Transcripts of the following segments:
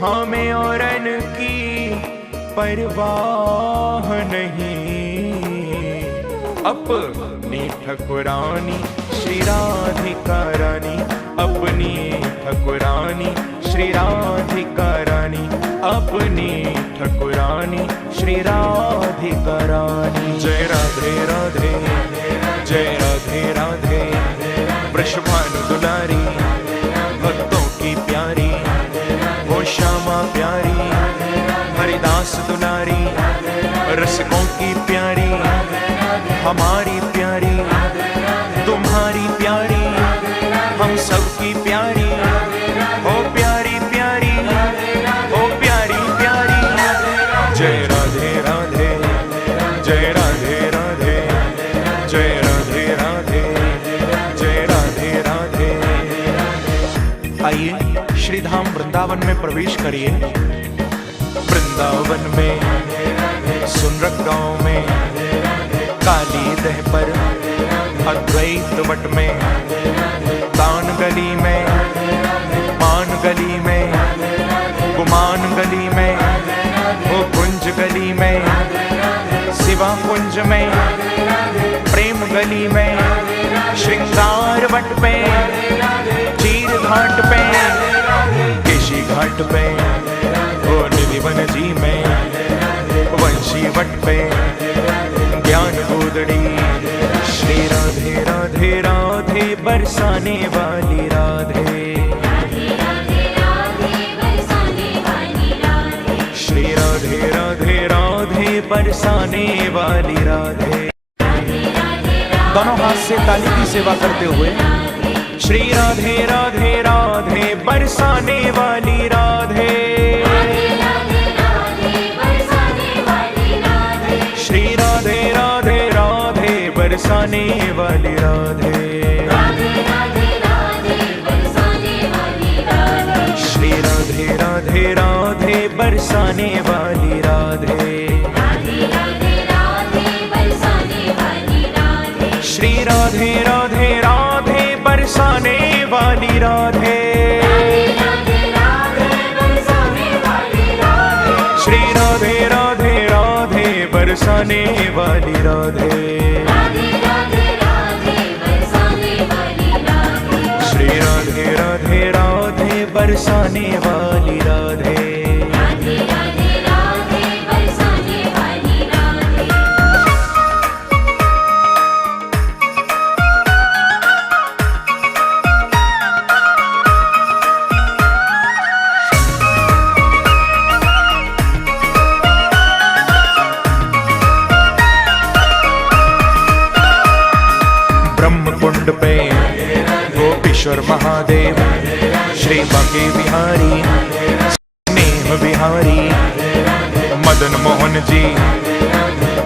हमें औरन की परवाह नहीं, अपनी ठकुरानी श्री राधिका रानी, अपनी ठकुरानी श्री राधिका रानी, अपनी ठकुरानी श्री राधिका रानी। जय राधे राधे, जय राधे राधे, वृषभानु दुलारी, भक्तों की प्यारी, वो श्यामा प्यारी, हरिदास दुलारी, रसिकों की प्यारी, हमारी प्यारी, तुम्हारी प्यारी, हम सबकी प्यारी, ओ प्यारी प्यारी, ओ प्यारी प्यारी। जय राधे राधे, जय राधे राधे, जय राधे राधे, जय राधे राधे। आइए श्री धाम वृंदावन में प्रवेश करिए। वृंदावन में सुनरक गांव में, काली दह पर अद्वैत वट में, तान गली में, मान गली में, गुमान गली में, वो कुंज गली में, शिवा कुंज में, प्रेम गली में, श्रृंगार वट पे, चीर घाट पे, केशी घाट पे, वो निधिवन जी में, वंशी वट पे, ज्ञान गोदड़ी। श्री राधे राधे राधे बरसाने वाली राधे, श्री राधे राधे राधे बरसाने वाली राधे। दोनों हाथ से ताली की सेवा करते हुए श्री राधे राधे राधे बरसाने वाली राधे, श्री राधे राधे राधे बरसाने वाली राधे, श्री राधे राधे राधे बरसाने वाली राधे, श्री राधे राधे राधे बरसाने वाली राधे, श्री राधे राधे राधे बरसाने वाली राधे, श्री राधे राधे राधे बरसाने वाली राधे। ब्रह्मकुंड पे गोपीश्वर महादेव, श्री बांके बिहारी, स्नेह बिहारी, मदन मोहन जी,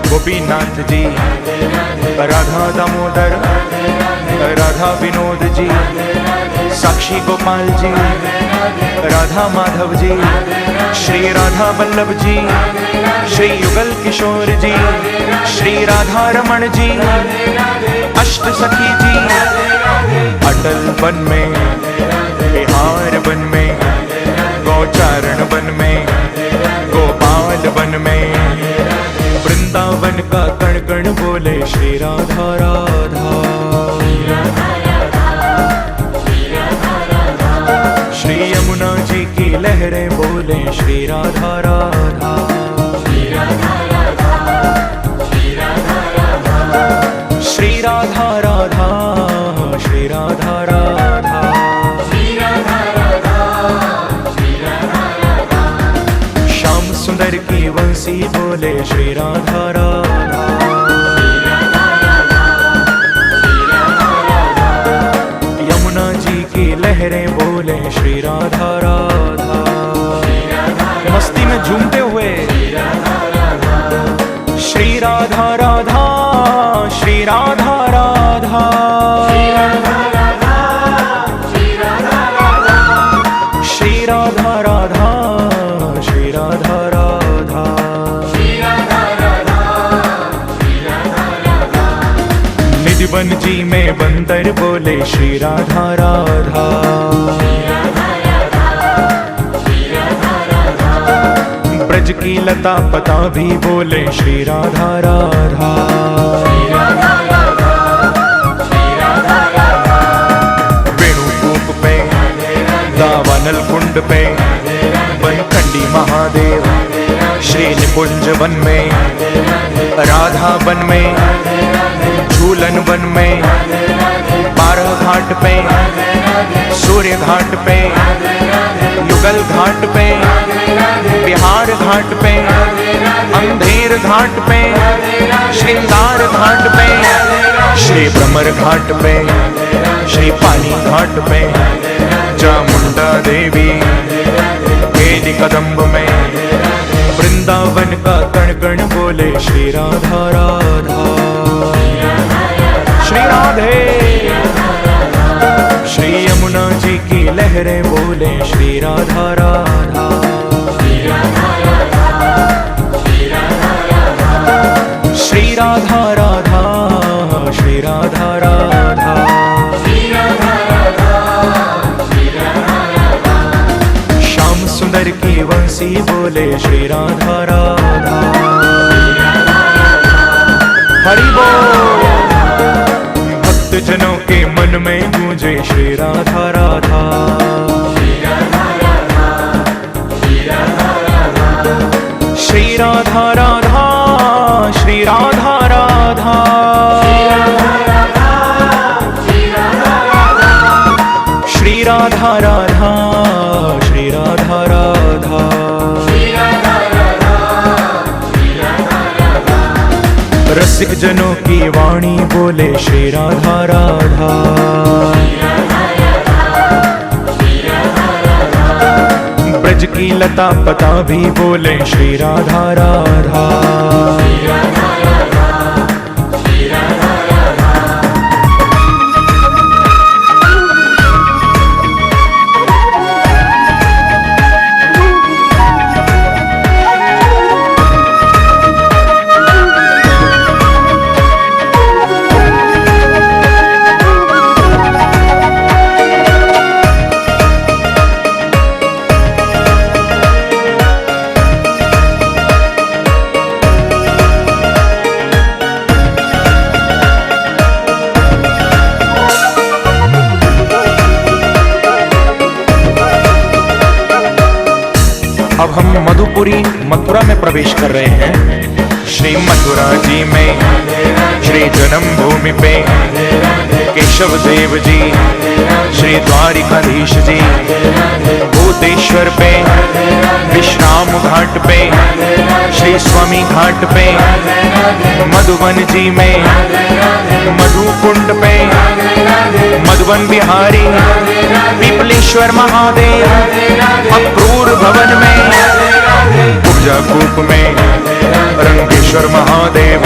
गोपीनाथ जी, राधा दामोदर, राधा विनोद जी, साक्षी गोपाल जी, राधा माधव जी, श्री राधा वल्लभ जी, श्री युगल किशोर जी, श्री राधा रमण जी, अष्ट सखी जी, अटल वन में, बिहार वन में, गौचारण वन में, गोपाल वन में, वृंदावन का कण कण बोले श्री राधा राधा, श्री यमुना जी की लहरें बोले श्री राधा राधा, श्री राधा राधा, श्री राधा राधा, श्याम सुंदर की वंशी बोले श्री राधा राधा, यमुना जी की लहरें बोले श्री राधा राधा। मस्ती में झूमते हुए श्री राधा राधा, श्री राधा राधा, श्री राधा राधा, श्री राधा राधा, श्री राधा राधा, श्री राधा राधा, निधिवन जी में बंदर बोले श्री राधा राधा, ब्रज की लता पता भी बोले श्री राधा राधा। वेणु कूप पे दावानल कुंड पे बनखंडी महादेव, श्री निकुंज वन में राधा वन में झूलन वन में, बारह घाट पे सूर्य घाट पे युगल घाट पे बिहार घाट पे अंधेर घाट पे श्रृंगार घाट पे श्री भ्रमर घाट पे श्री पानी घाट पे चामुंडा देवी केली कदम्ब में वृंदावन का कण कण बोले श्री राधा राधा। श्री राधे श्री यमुना जी की लहरें बोले श्री राधा राधा। श्री राधा राधा श्री राधा राधा। श्याम सुंदर की वंशी बोले श्री राधा राधा। हरि बोल। भक्त जनों के मन में गूंजे श्री राधा राधा। श्री राधा राधा श्री राधा राधा। श्री राधा राधा श्री राधा राधा। रसिक जनों की वाणी बोले श्री राधा राधा। ब्रज की लता पता भी बोले श्री राधा राधा। अब हम मधुपुरी मथुरा में प्रवेश कर रहे हैं। श्री मथुरा जी में श्री जन्म भूमि पे केशव देव जी, श्री द्वारिकाधीश जी भूतेश्वर पे विश्राम घाट पे श्री स्वामी घाट पे मधुवन जी में मधुकुंड पे मधुवन बिहारी पीपलेश्वर महादेव अक्रूर भवन में ऊर्जा कूप में रंगेश्वर महादेव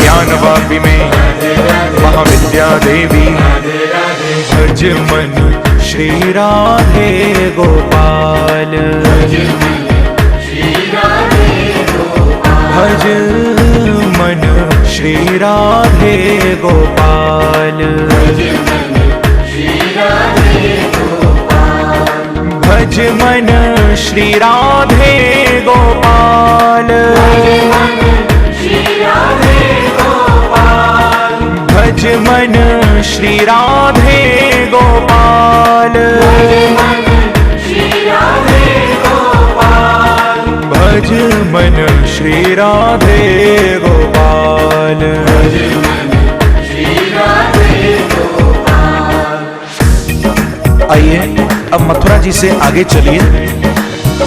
ज्ञानवापी में महाविद्या देवी। भज मन श्री राधे गोपाल। भज मन श्री राधे गोपाल। भज मन श्री राधे गोपाल। भज मन श्री राधे गोपाल। भज मन श्री राधे गोपाल। आइए अब मथुरा जी से आगे चलिए।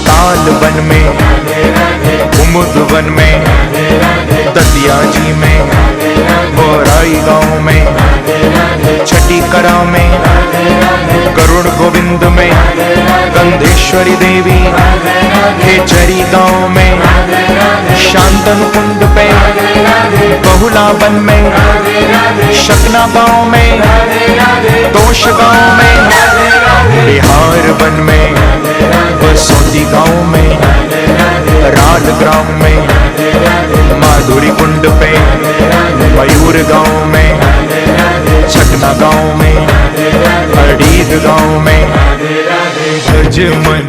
ताल वन में कुमुद वन में दतिया जी में बोराई गांव में छठी करा में गरुड़ गोविंद में गंधेश्वरी देवी खेचरी गांव में शांतन कुंड पे बहुला वन में शकना गांव में तोश गांव में बिहार वन में बसोती गांव में राल ग्राम में माधुरी कुंड पे मयूर गांव में छकना गांव में अड़ीद गांव में भज मन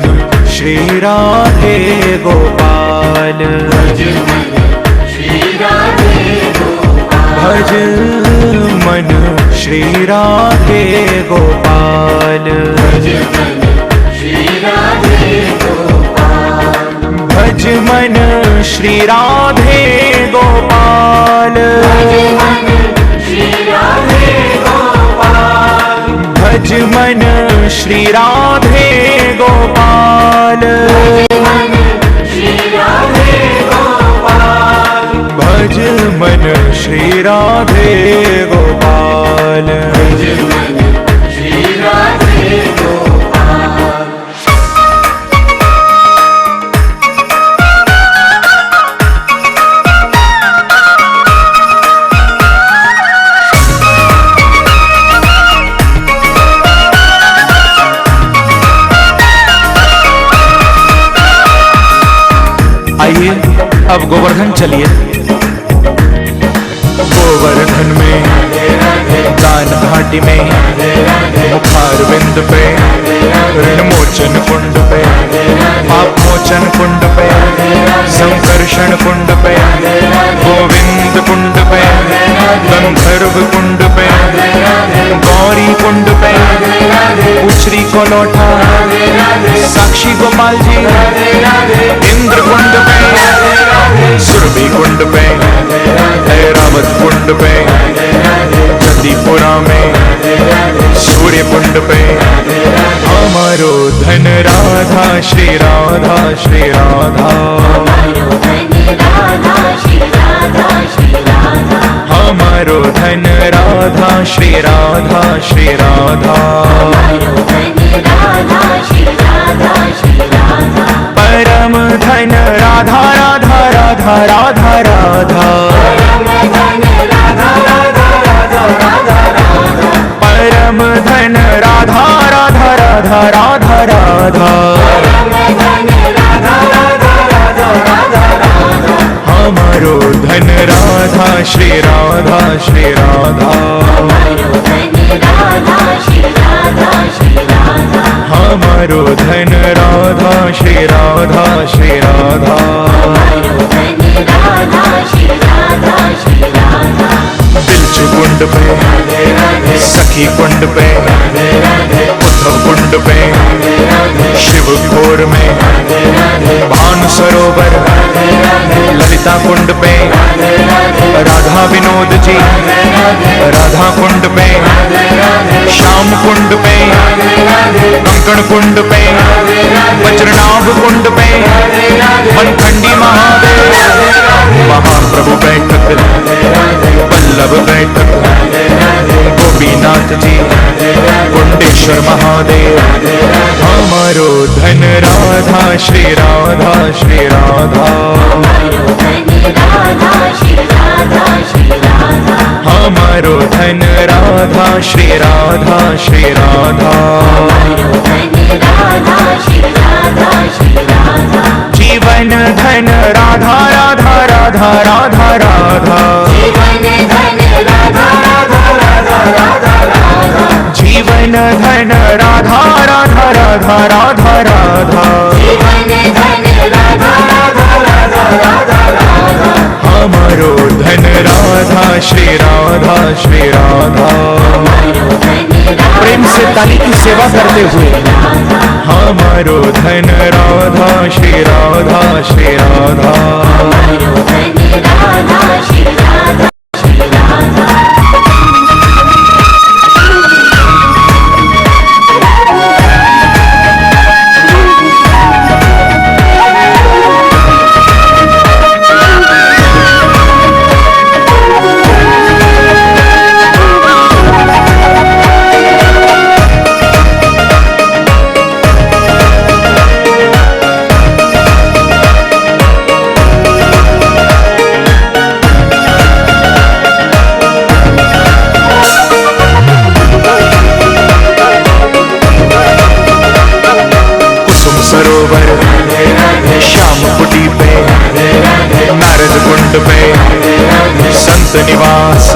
श्री राधे गोपाल। भज मन श्री राधे गोपाल। भज मन श्री राधे गोपाल। भज मन श्री राधे गोपाल। भज मन श्री राधे गोपाल। आइए अब गोवर्धन चलिए। गोवर्धन में दान घाटी में मुखार बिंद पे ऋण मोचन कुंड पे पाप मोचन कुंड पे संकर्षण कुंड पे गोविंद कुंड पे गंधर्व कुंड पे गौरी कुंड पे उचरी को लौटा साक्षी गोपाल जी इंद्र कुंड पे सुरभि कुंड पे ऐरावत कुंड पे जतिपुरा में सूर्य कुंड पे हमारो धन राधा श्री राधा श्री राधा। हमारो धन राधा श्री राधा श्री राधा। परम धन राधा राधा राधा राधा राधा। परम धन राधा राधा राधा राधा राधा। हमारो धन राधा श्री राधा श्री राधा। हमारो धन राधा श्री राधा श्री राधा। बिल्चु कुंड पे सखी कुंड पे उद्धव कुंड पे शिव खोर में भानु सरोवर ललिता कुंड पे राधा विनोद जी राधा कुंड पे श्याम कुंड पे कंकण कुंड पे वज्रनाभ कुंड पे मनखंडी महादेव महाप्रभु बैठक वल्लभ बैठक गोपीनाथ जी कुंडेश्वर महादेव। हमारो धन राधा श्री राधा श्री राधा। हमारो धन राधा श्री राधा श्री राधा। जीवन धन राधा राधा राधा राधा राधा। जीवन धन राधा राधा राधा राधा राधा। हमारो धन राधा श्री राधा श्री राधा। प्रेम से ताली की सेवा करते हुए हमारो धन राधा श्री राधा श्री राधा। श्याम कुटी पे नारद कुंड पे संत निवास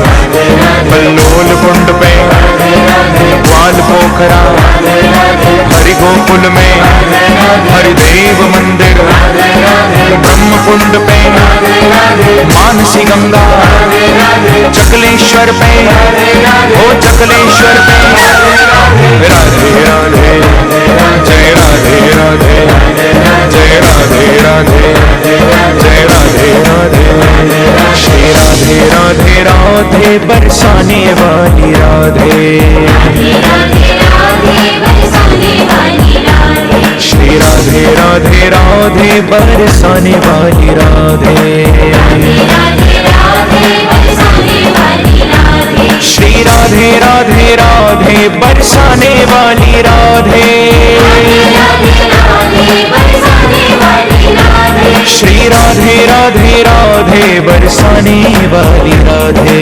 बल्लोल कुंड पे बाल पोखरा, हरि गोकुल में हरिदेव मंदिर, ब्रह्म कुंड पे मानसी गंगा, चकलेश्वर पे ओ चकलेश्वर पे राधे राधे जय राधे राधे जय राधे राधे जय राधे राधे श्री राधे राधे राधे बरसाने वाली राधे श्री राधे राधे राधे बरसाने वाली राधे श्री राधे राधे राधे बरसाने वाली राधे श्री राधे राधे राधे बरसाने वाली राधे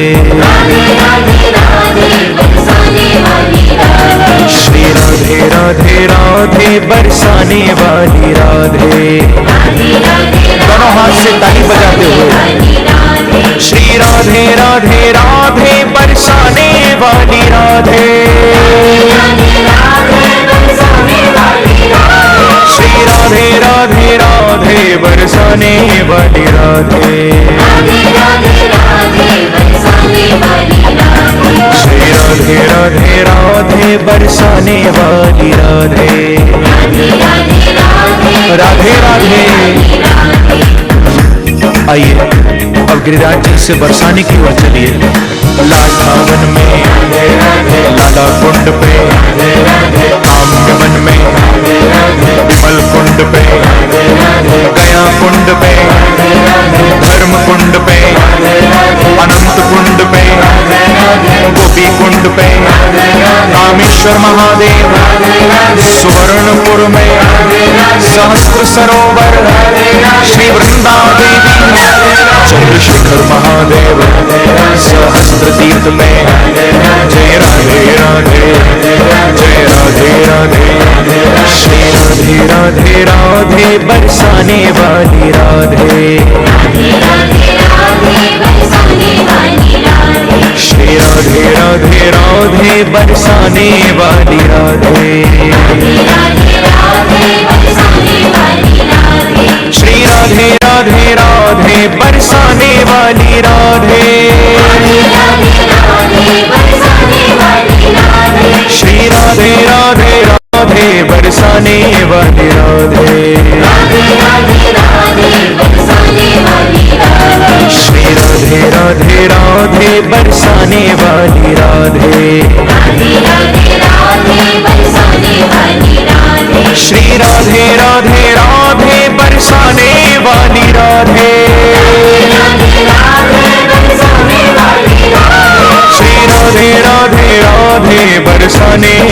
श्री राधे राधे राधे बरसाने वाली राधे। दोनों हाथ से ताली बजाते हुए श्री राधे राधे राधे बरसाने वाली राधे श्री राधे राधे राधे बरसाने वाली राधे श्री राधे राधे राधे बरसाने वाली राधे राधे राधे। आइए अब गिरिराज जी से बरसाने की ओर चलिए। लाठावन में लाला कुंड पे, काम्य वन में विमल कुंड पे, गया कुंड पे, धर्म कुंड पे, अनंत कुंड पे, गोपी कुंड पे, कामेश्वर महादेव, सुवर्णपुर में सहस्त्र सरोवर, श्री वृंदा देवी, चंद्रशेखर महादेव, सहस्त्र तीर्थ में जय राधे राधे जय राधे राधे श्री राधे राधे राधे बरसाने वाली राधे श्री राधे राधे राधे बरसाने वाली राधे श्री राधे राधे राधे बरसाने वाली राधे श्री राधे राधे राधे बरसाने वाली राधे श्री राधे राधे राधे बरसाने वाली राधे श्री राधे राधे राधे बरसाने वाली राधे श्री राधे राधे राधे बरसाने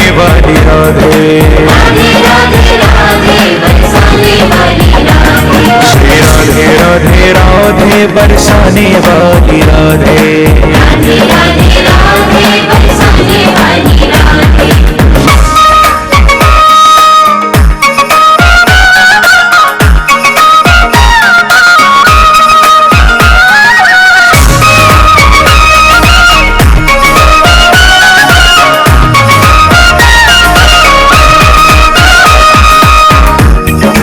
वाली राधे श्री राधे राधे राधे बरसाने वाली राधे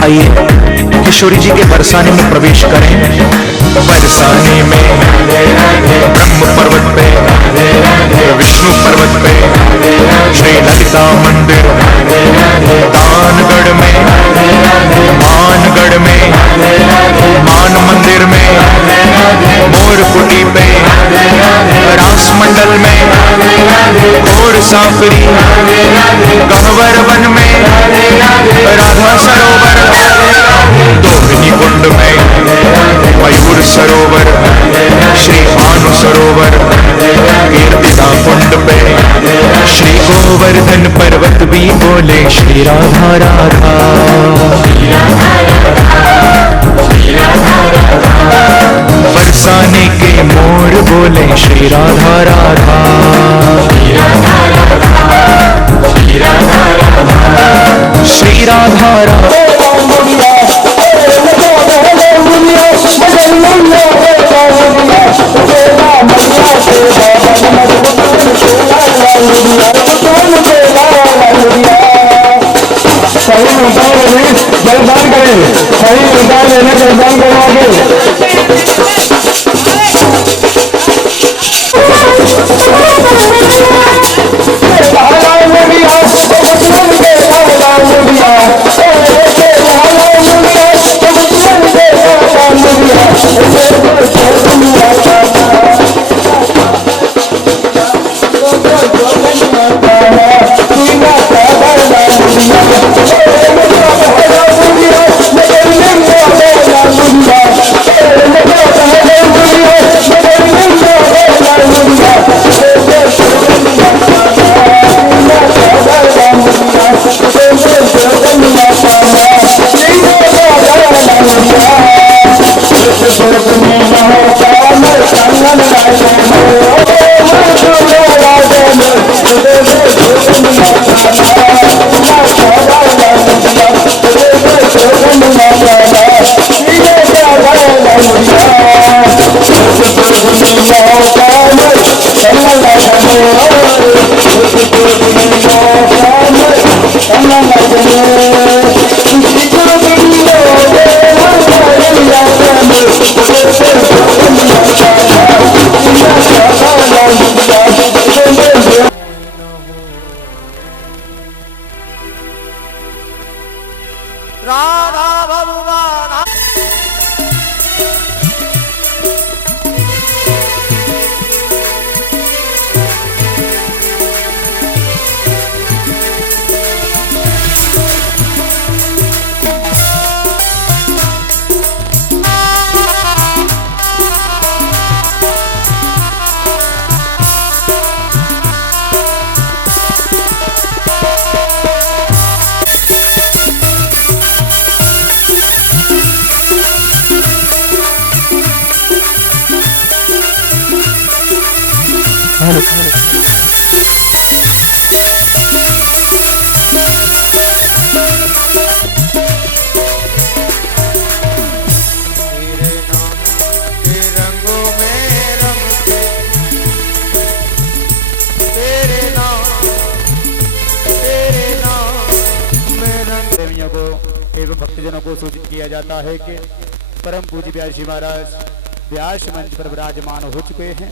आइए किशोरी जी के बरसाने में प्रवेश करें। बरसाने में ब्रह्म पर्वत पे, विष्णु पर्वत पे, श्री ललिता मंदिर, दानगढ़ में, मानगढ़ में, मान मंदिर में, मोरकुटी पे, रास मंडल में, घोर साफरी, गहवर वन में, राधा सरोवर, दोहिनी कुंड में, मयूर सरोवर, श्री भानु सरोवर, कीर्तिदा कुंड पे, श्री गोवर्धन पर्वत भी बोले श्री राधा राधा बरसाने के मोर बोले श्री राधा राधा श्री राधा राधा सही विचार लेने का इंतजाम राधा भगवान एवं भक्तजनों को सूचित किया जाता है कि परम पूज्य व्यास जी महाराज व्यास मंच पर विराजमान हो चुके हैं।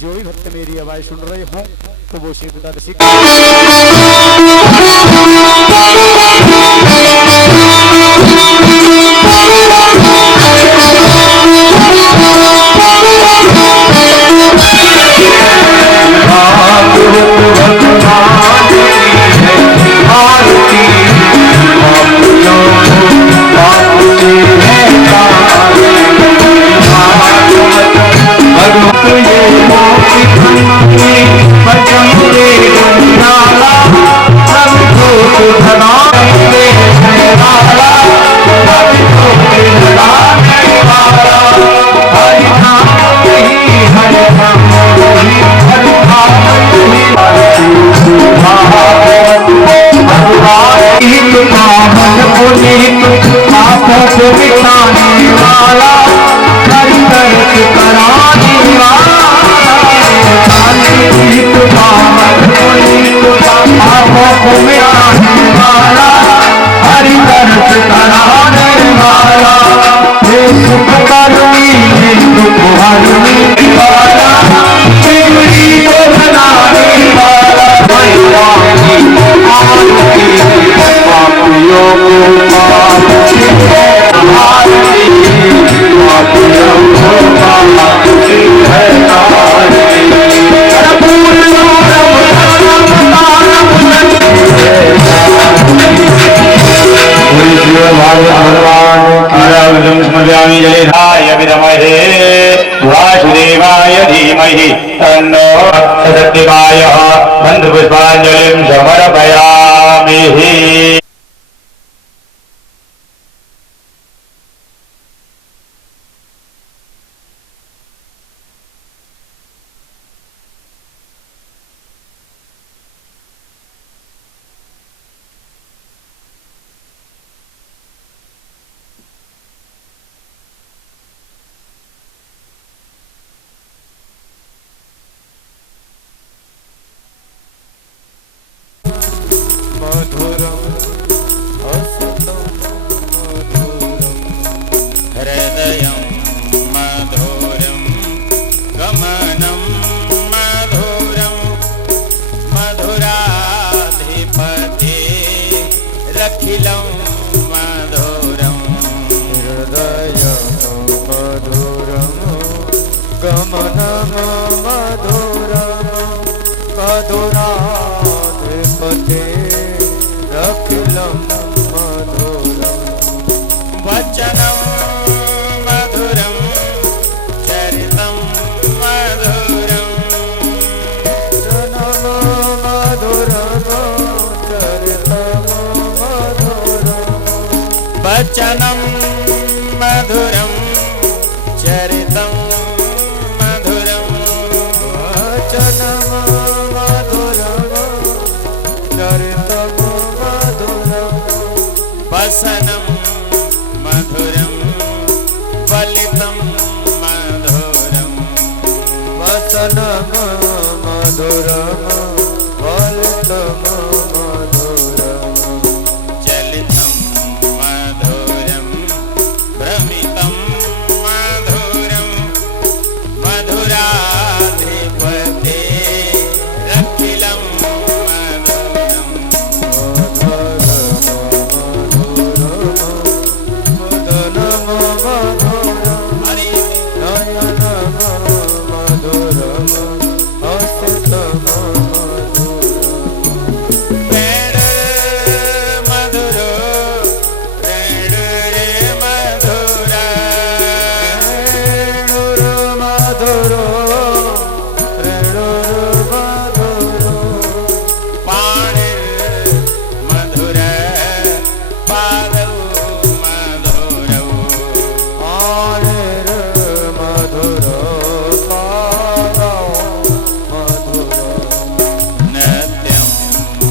जो भी भक्त मेरी आवाज सुन रहे हों तो वो शिव दर्शिक वासुदेवाय धीमहि तन्नो सत्यवाय बन्धुपुष्पाञ्जलिं समर्पयामि। मधुरम मधुरम मधुराधिपते रखिलं मधुरम वचनं मधुरं चरितं मधुरं जनम मधुरम चरितं मधुरम वचनं मधुरं चरितं मधुरं वचनम मधुरम चरितं मधुरम वसनं मधुरं फलितं मधुरं वचनम मधुरम फलितं मधुरम चलितं मधुरं भ्रमितं मधुरं मधुराधिपते रखिलं मधुरं मधुरम मधुरम हरि नयनम मधुरम हसितम मधुरम वेण मधुरो वेण रे मधुरा रेणुर मधुरो रेणुर मधुरो पाणिर् मधुर पादौ मधुरौ आनिर मधुरो पादौ मधुरो नद्यं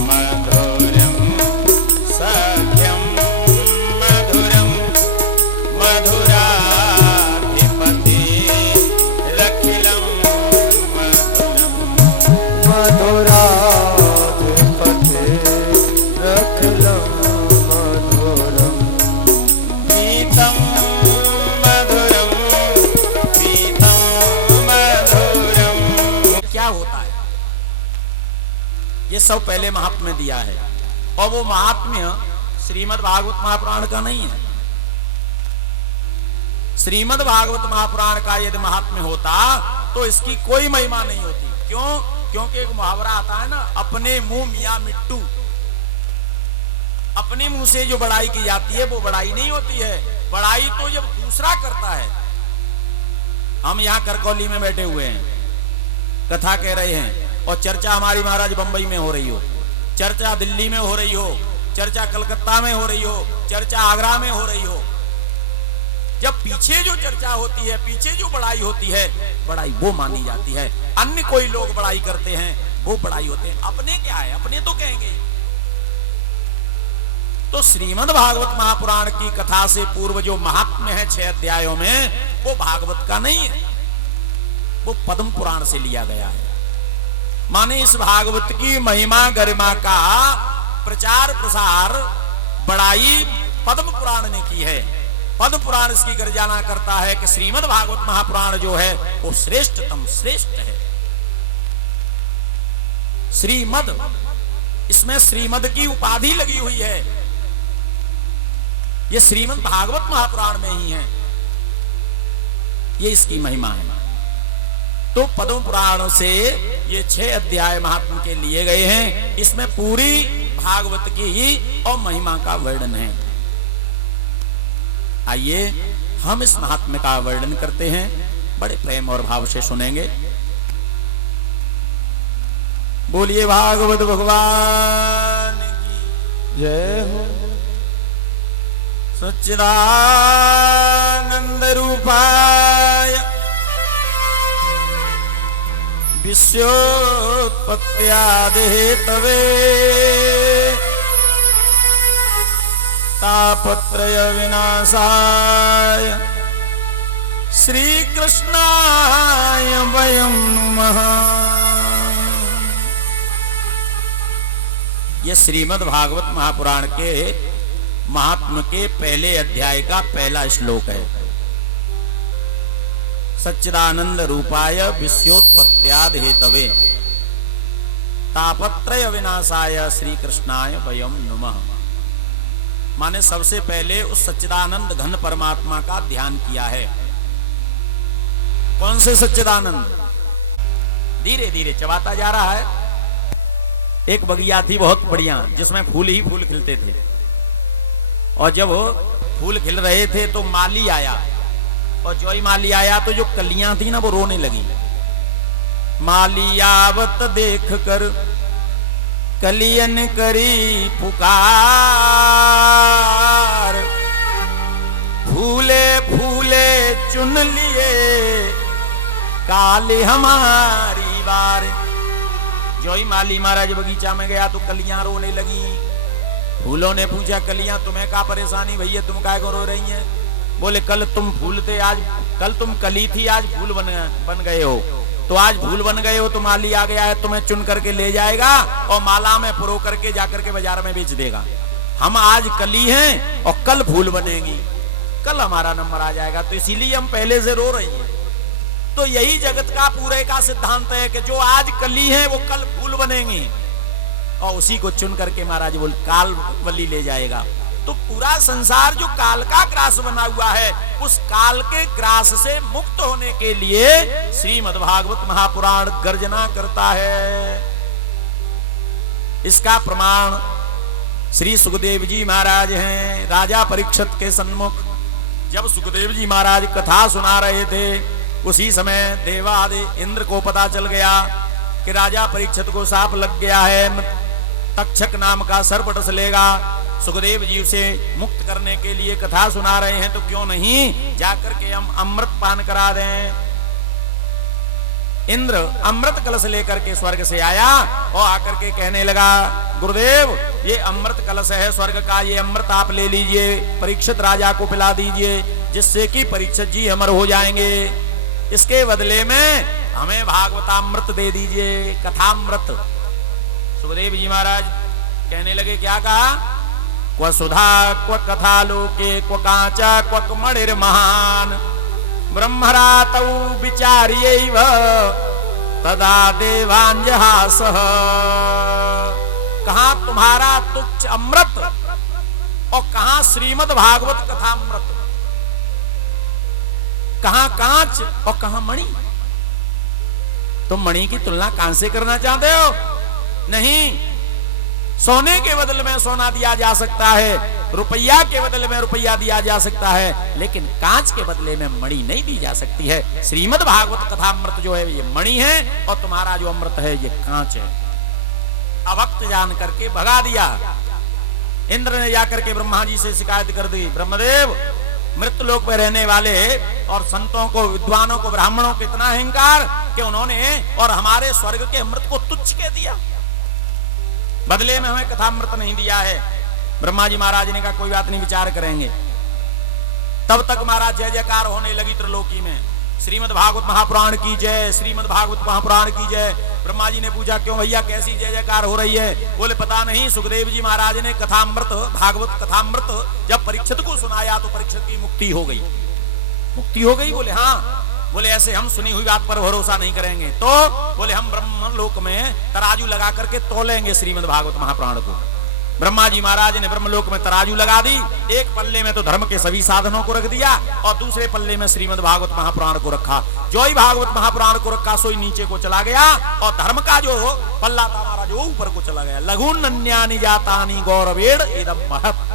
मधुरं सख्यं मधुरं मधुराधिपति रखिलं मधुरं मधुराधिपते रखिलं मधुरम पीतं मधुरं पीतं मधुरं। क्या होता है ये सब पहले महात्म्य दिया है और वो महात्म्य श्रीमद् भागवत महापुराण का नहीं है। श्रीमद् भागवत महापुराण का यदि महात्म्य होता तो इसकी कोई महिमा नहीं होती। क्यों? क्योंकि एक मुहावरा आता है ना, अपने मुंह मियां मिट्टू। अपने मुंह से जो बड़ाई की जाती है वो बड़ाई नहीं होती है। बड़ाई तो जब दूसरा करता है। हम यहाँ करकौली में बैठे हुए हैं, कथा कह रहे हैं और चर्चा हमारी महाराज बंबई में हो रही हो, चर्चा दिल्ली में हो रही हो, चर्चा कलकत्ता में हो रही हो, चर्चा आगरा में हो रही हो। जब पीछे जो चर्चा होती है, पीछे जो बड़ाई होती है, बड़ाई वो मानी जाती है। अन्य कोई लोग बड़ाई करते हैं वो बड़ाई होते हैं। अपने क्या है, अपने तो कहेंगे। तो श्रीमद् भागवत महापुराण की कथा से पूर्व जो महात्म्य है 6 अध्यायों में, वो भागवत का नहीं है, वो पद्म पुराण से लिया गया है। माने इस भागवत की महिमा गरिमा का प्रचार प्रसार बड़ाई पद्म पुराण ने की है। पद्म पुराण इसकी गर्जना करता है कि श्रीमद् भागवत महापुराण जो है वो श्रेष्ठतम श्रेष्ठ है। श्रीमद्, इसमें श्रीमद् की उपाधि लगी हुई है। ये श्रीमद् भागवत महापुराण में ही है, ये इसकी महिमा है। तो पद्म पुराण से ये 6 अध्याय महात्म के लिए गए हैं। इसमें पूरी भागवत की ही और महिमा का वर्णन है। आइए हम इस महात्म्य का वर्णन करते हैं, बड़े प्रेम और भाव से सुनेंगे। बोलिए भागवत भगवान की जय हो। सच्चिदानंद रूपाय विश्वोत्पत्त्यादिहेतवे तापत्रय विनाशाय श्रीकृष्णाय वयं नमः। यह श्रीमद् भागवत महापुराण के महात्म्य के पहले अध्याय का पहला श्लोक है। सच्चिदानंद रूपाय विश्वोत्पत्त्यादि हेतवे तापत्रय विनाशाय श्री कृष्णाय वयं नमः। माने सबसे पहले उस सच्चिदानंद घन परमात्मा का ध्यान किया है। कौन से सच्चिदानंद? धीरे धीरे चबाता जा रहा है। एक बगिया थी बहुत बढ़िया, जिसमें फूल ही फूल खिलते थे, और जब फूल खिल रहे थे तो माली आया, और जो ही माली आया तो जो कलियां थी ना वो रोने लगी। माली आवत देख कर कलियन करी पुकार, फूले फूले चुन लिए काले हमारी बार। जो ही माली महाराज बगीचा में गया तो कलियां रोने लगी। फूलों ने पूछा, कलियां तुम्हें क्या परेशानी भैया, तुम काय को रो रही हैं? बोले कल तुम फूल थे, आज कल तुम कली थी, आज फूल बन गए हो। तो आज फूल बन गए हो तो माली आ गया है, तुम्हें चुन करके ले जाएगा और माला में पुरो करके जाकर के बाजार में बेच देगा। हम आज कली हैं और कल फूल बनेगी, कल हमारा नंबर आ जाएगा, तो इसीलिए हम पहले से रो रही हैं। तो यही जगत का पूरे का सिद्धांत है कि जो आज कली है वो कल फूल बनेंगी, और उसी को चुन करके महाराज बोल काल वली ले जाएगा। तो पूरा संसार जो काल का ग्रास बना हुआ है, उस काल के ग्रास से मुक्त होने के लिए श्रीमद् भागवत महापुराण गर्जना करता है। इसका प्रमाण श्री सुखदेव जी महाराज हैं। राजा परीक्षित के सन्मुख जब सुखदेव जी महाराज कथा सुना रहे थे, उसी समय देवादि इंद्र को पता चल गया कि राजा परीक्षित को साप लग गया है, तक्षक नाम का सर्प डस लेगा। सुखदेव जी उसे मुक्त करने के लिए कथा सुना रहे हैं, तो क्यों नहीं जाकर के हम अमृत पान करा दें। इंद्र अमृत कलश लेकर के स्वर्ग से आया और आकर के कहने लगा, गुरुदेव ये अमृत कलश है स्वर्ग का, ये अमृत आप ले लीजिए, परीक्षित राजा को पिला दीजिए, जिससे कि परीक्षित जी अमर हो जाएंगे। इसके बदले में हमें भागवतामृत दे दीजिए, कथामृत। सुखदेव जी महाराज कहने लगे, क्या कहा? क्व सुधा क्व कथा लोके क्व कांचा क्व मणिर महान, ब्रह्मरातौ विचार्यैव तदा देवांजहासः। कहां तुम्हारा तुच्छ अमृत और कहां श्रीमद् भागवत कथामृत, कहां कांच और कहां मणि। तुम मणि की तुलना कांच से करना चाहते हो? नहीं, सोने के बदले में सोना दिया जा सकता है, रुपया के बदले में रुपया दिया जा सकता है, लेकिन कांच के बदले में मणि नहीं दी जा सकती है। श्रीमद् भागवत कथामृत जो है ये मणि है, और तुम्हारा जो अमृत है ये कांच है। अभक्त जान करके भगा दिया। इंद्र ने जाकर के ब्रह्मा जी से शिकायत कर दी, ब्रह्मदेव मृत्यु लोक में रहने वाले और संतों को, विद्वानों को, ब्राह्मणों को इतना अहंकार कि उन्होंने और हमारे स्वर्ग के अमृत को तुच्छ कह दिया, बदले में हमें कथामृत नहीं दिया है। ब्रह्मा जी महाराज ने कहा कोई बात नहीं, विचार करेंगे। तब तक महाराज जय जयकार होने लगी त्रिलोकी में, श्रीमद् भागवत महापुराण की जय, श्रीमद् भागवत महापुराण की जय। ब्रह्मा जी ने पूछा, क्यों भैया कैसी जय जयकार हो रही है? बोले पता नहीं, सुखदेव जी महाराज ने कथामृत, भागवत कथामृत जब परीक्षित को सुनाया तो परीक्षित की मुक्ति हो गई। मुक्ति हो गई? बोले हाँ। बोले ऐसे हम सुनी हुई बात पर भरोसा नहीं करेंगे, तो बोले हम ब्रह्मलोक में तराजू लगा करके तोलेंगे श्रीमद् भागवत महापुराण को। ब्रह्मा जी महाराज ने ब्रह्मलोक में तराजू लगा दी, एक पल्ले में तो धर्म के सभी साधनों को रख दिया और दूसरे पल्ले में श्रीमद् भागवत महापुराण को रखा। जो ही भागवत महापुराण को रखा सोई नीचे को चला गया, और धर्म का जो पल्ला था हमारा जो ऊपर को चला गया। लघुन्नन्यानि जातानि गौरवेण इदं महत्।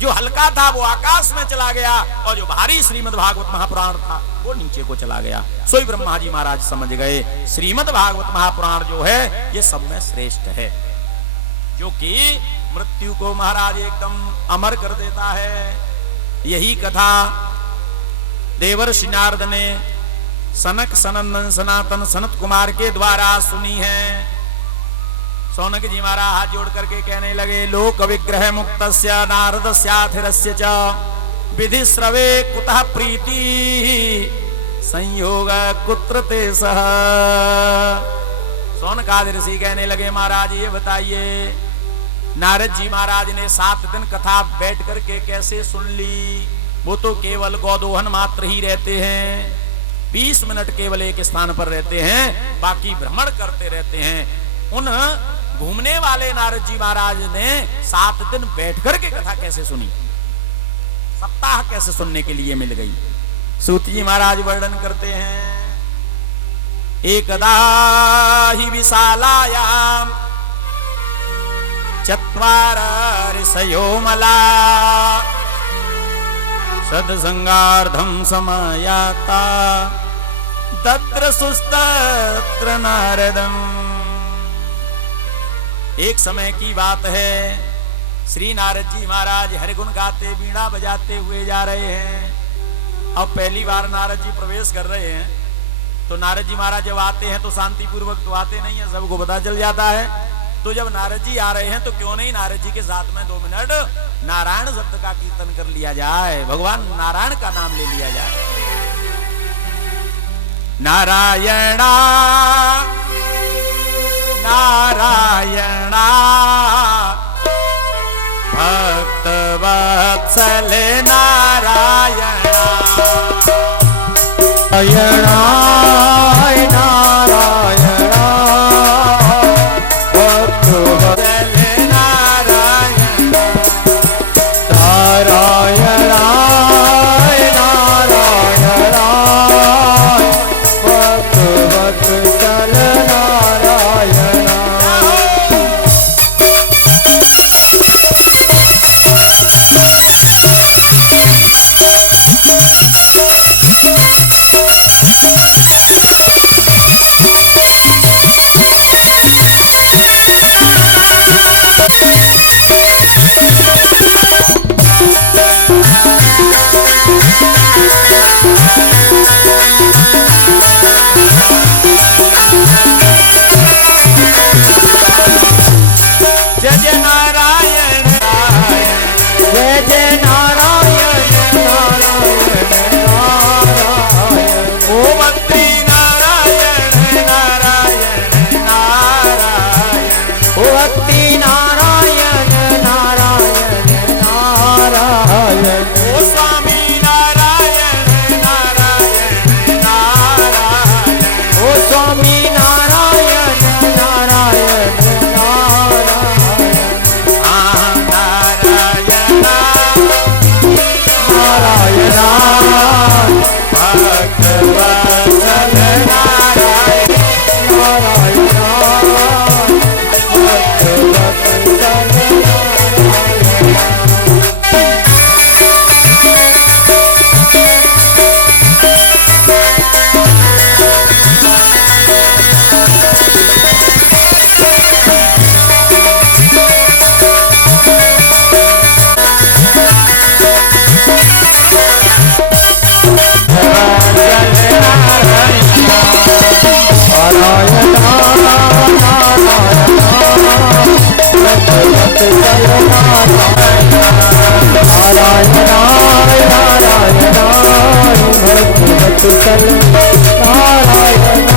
जो हल्का था वो आकाश में चला गया, और जो भारी श्रीमद् भागवत महापुराण था वो नीचे को चला गया। सोई ब्रह्मा जी महाराज समझ गए श्रीमद् भागवत महापुराण जो है ये सब में श्रेष्ठ है, जो कि मृत्यु को महाराज एकदम अमर कर देता है। यही कथा देवर्षि नारद ने सनक सनंदन सनातन सनत कुमार के द्वारा सुनी है। सौनक जी महाराज हाथ जोड़ करके कहने लगे, लोक विग्रह मुक्तस्य नारदस्याथिरस्य च विधि स्रवे कुतः प्रीति संयोग कुत्र ते सह। सौनकादि ऋषि कहने लगे, महाराज ये बताइए, नारद जी महाराज ने 7 दिन कथा बैठ करके कैसे सुन ली? वो तो केवल गौदोहन मात्र ही रहते हैं, 20 मिनट केवल एक स्थान पर रहते हैं, बाकी भ्रमण करते रहते हैं। उन घूमने वाले नारद जी महाराज ने 7 दिन बैठ करके कथा कैसे सुनी? सप्ताह कैसे सुनने के लिए मिल गई? सूत जी महाराज वर्णन करते हैं, एकदा हि विशालायां चत्वार ऋषयो मला सत्संगार्थं समायाता तत्र सुस्तत्र नारदम। एक समय की बात है, श्री नारद जी महाराज हरिगुण गाते बीड़ा बजाते हुए जा रहे हैं। अब पहली बार नारद जी प्रवेश कर रहे हैं, तो नारद जी महाराज जब आते हैं तो शांति पूर्वक तो आते नहीं है, सबको पता चल जाता है। तो जब नारद जी आ रहे हैं तो क्यों नहीं नारद जी के साथ में 2 मिनट नारायण शब्द का कीर्तन कर लिया जाए, भगवान नारायण का नाम ले लिया जाए। नारायणा नारायणा भक्त वत्सल नारायणा नारायणा नारायणा भक्त वत्सल नारायणा नारायणा नारायणा भक्त वत्सल नारायणा। जय जय नारायण जय जय नारायण नारायण नारायण ओ मंत्री नारायण नारायण नारायण ओ भक्ति नारायण नारायण नारायण ओ स्वामी नारायण नारायण नारायण ओ स्वामी नारायण नारायण नारायण नारायण नारायण भक्त वत्सल नारायण नारायण भक्त वत्सल नारायण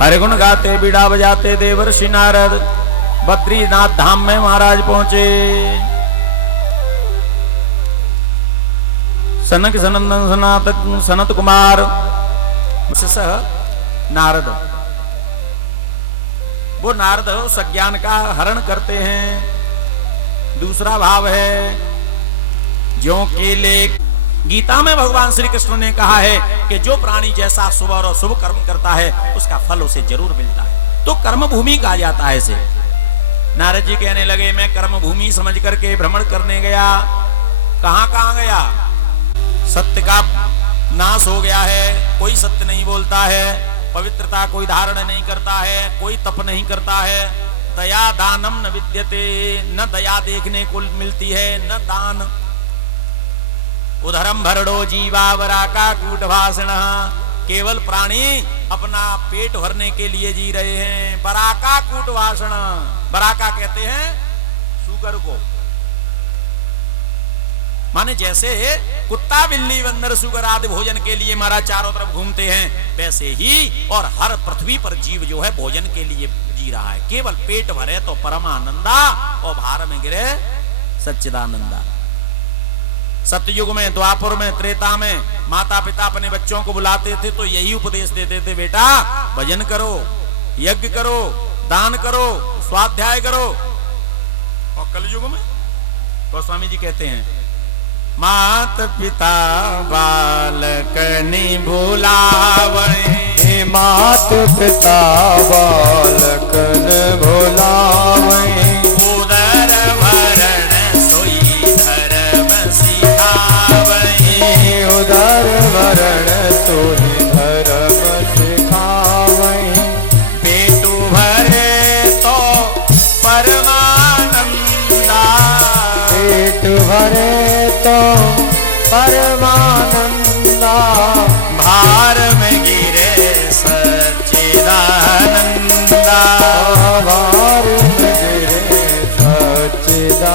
हरिगुण गाते बीड़ा बजाते देवर्षि नारद बद्रीनाथ धाम में महाराज पहुंचे। सनक सनंदन सनातक सनत कुमार नारद, वो नारद उस अज्ञान का हरण करते हैं। दूसरा भाव है ज्यों केले। गीता में भगवान श्री कृष्ण ने कहा है कि जो प्राणी जैसा शुभ और अशुभ कर्म करता है उसका फल उसे जरूर मिलता है, तो कर्म भूमि कहा जाता है इसे। नारद जी कहने लगे मैं कर्म भूमि समझ करके भ्रमण करने गया। कहां कहां गया? सत्य का नाश हो गया है, कोई सत्य नहीं बोलता है, पवित्रता कोई धारण नहीं करता है, कोई तप नहीं करता है। दया दानम न विद्यते, न दया देखने को मिलती है न दान। उधरम भरड़ो जीवावरा का कूट भाषण, केवल प्राणी अपना पेट भरने के लिए जी रहे हैं। बराका कूट भाषण, बराका कहते हैं शुगर को, माने जैसे कुत्ता बिल्ली बंदर सुगर आदि भोजन के लिए महाराज चारों तरफ घूमते हैं, वैसे ही और हर पृथ्वी पर जीव जो है भोजन के लिए जी रहा है। केवल पेट भरे तो परमानंदा और भार में गिरे सच्चिदानंदा। सतयुग में, द्वापर में, त्रेता में माता पिता अपने बच्चों को बुलाते थे तो यही उपदेश देते थे, बेटा भजन करो, यज्ञ करो, दान करो, स्वाध्याय करो। और कलयुग में गोस्वामी जी कहते हैं मात पिता बालक नि भुलावै। मात पिता बालक न भुलावै। उदर भरण सोई धर्म सिखावै। उदर भरण सोई धर्म सिखावै। पेटु भरे तो परमानंदा। पेट भरे तो परमानंदा। भार में गिरे सच्चिदानंदा। भार में गिरे सच्चिदानंदा।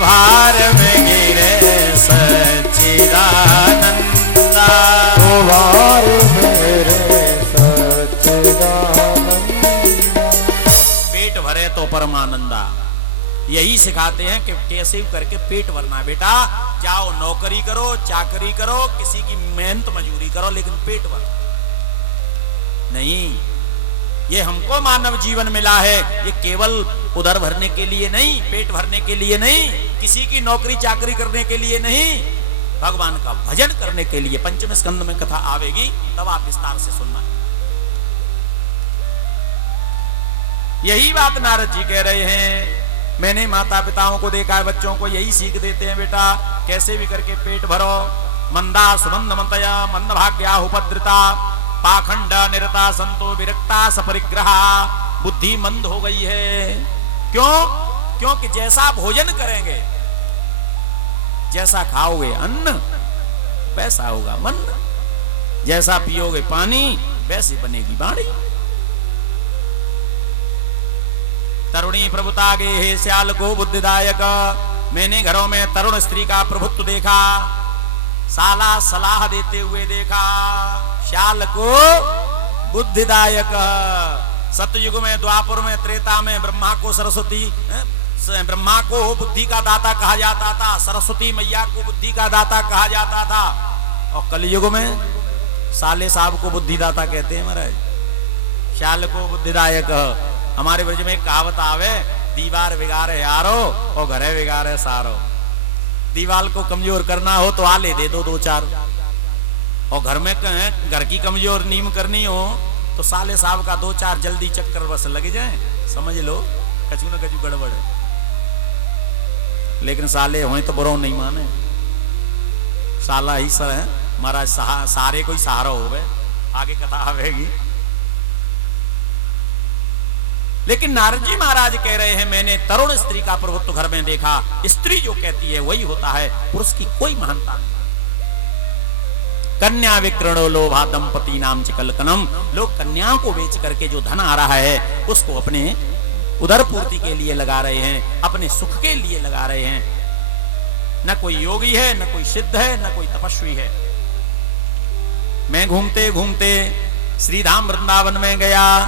भार में गिरे सच्चिदानंदा। भार में गिरे सच्चिदानंदा। पेट भरे तो परमानंदा, यही सिखाते हैं कि कैसे करके पेट भरना। बेटा जाओ नौकरी करो, चाकरी करो, किसी की मेहनत मजूरी करो, लेकिन पेट भरो नहीं। ये हमको मानव जीवन मिला है, ये केवल उदर भरने के लिए नहीं, पेट भरने के लिए नहीं, किसी की नौकरी चाकरी करने के लिए नहीं, भगवान का भजन करने के लिए। पंचम स्कंद में कथा आवेगी, तब आप विस्तार से सुनना। यही बात नारद जी कह रहे हैं। मैंने माता पिताओं को देखा है, बच्चों को यही सीख देते हैं, बेटा कैसे भी करके पेट भरो। मंदा सुमंद मतया मंद भाग्या उपद्रिता। पाखंड निरता संतो विरक्ता सपरिग्रहा। बुद्धि मंद हो गई है। क्यों? क्योंकि जैसा भोजन करेंगे, जैसा खाओगे अन्न, वैसा होगा मन। जैसा पियोगे पानी, वैसे बनेगी बाणी। तरुणी प्रभुता गे हे श्याल को बुद्धिदायक। मैंने घरों में तरुण स्त्री का प्रभुत्व देखा, साला सलाह देते हुए देखा। श्याल को बुद्धिदायक। सतयुग में, द्वापर में, त्रेता में ब्रह्मा को सरस्वती, ब्रह्मा को बुद्धि का दाता कहा जाता था, सरस्वती मैया को बुद्धि का दाता कहा जाता था। और कलयुग में साले साहब को बुद्धिदाता कहते हैं महाराज। श्याल को बुद्धिदायक। हमारे ब्रज में कहावत आवे, दीवार बिगाड़े यारो और घरे बिगाड़े सारो। दीवार को कमजोर करना हो तो आले दे दो 2-4, और घर में घर की कमजोर नीम करनी हो तो साले साहब का 2-4 जल्दी चक्कर बस लग जाए, समझ लो कछु न कछु गड़बड़ है। लेकिन साले हो तो बुरो नहीं माने, साला ही सर है महाराज। सारे कोई सहारा हो गए, आगे कथा आवेगी। लेकिन नारद जी महाराज कह रहे हैं, मैंने तरुण स्त्री का प्रभुत्व घर में देखा। स्त्री जो कहती है वही होता है, पुरुष की कोई महानता नहीं। कन्या विक्रणो लोभा दंपति नाम च कलकनम। लोग कन्याओं को बेच करके जो धन आ रहा है उसको अपने उदर पूर्ति के लिए लगा रहे हैं, अपने सुख के लिए लगा रहे हैं। न कोई योगी है, न कोई सिद्ध है, न कोई तपस्वी है। मैं घूमते घूमते श्रीधाम वृंदावन में गया,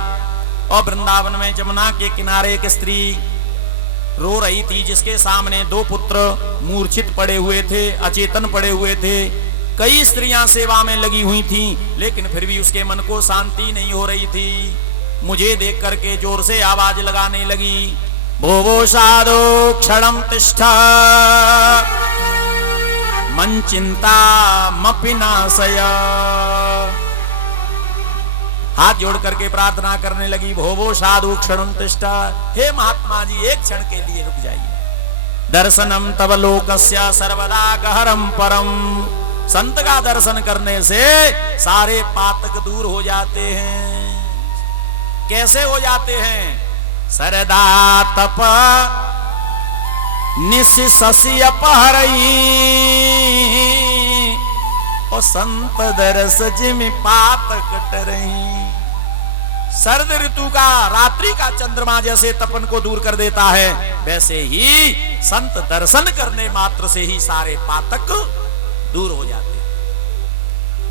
और वृंदावन में जमुना के किनारे एक स्त्री रो रही थी, जिसके सामने 2 पुत्र मूर्छित पड़े हुए थे, अचेतन पड़े हुए थे। कई स्त्रियां सेवा में लगी हुई थीं, लेकिन फिर भी उसके मन को शांति नहीं हो रही थी। मुझे देख करके जोर से आवाज लगाने लगी, भोवो साधो क्षणम तिष्ठा मन चिंता मपि नाशय। हाथ जोड़ करके प्रार्थना करने लगी, भोवो साधु क्षणम तिष्ठा। हे महात्मा जी, एक क्षण के लिए रुक जाइए। दर्शनम तव लोकस्य सर्वदा गहरम परम। संत का दर्शन करने से सारे पातक दूर हो जाते हैं। कैसे हो जाते हैं? सरदा तप निशि अपहरई, और संत दरस जिम पातक टरई। शरद ऋतु का रात्रि का चंद्रमा जैसे तपन को दूर कर देता है, वैसे ही संत दर्शन करने मात्र से ही सारे पातक दूर हो जाते हैं।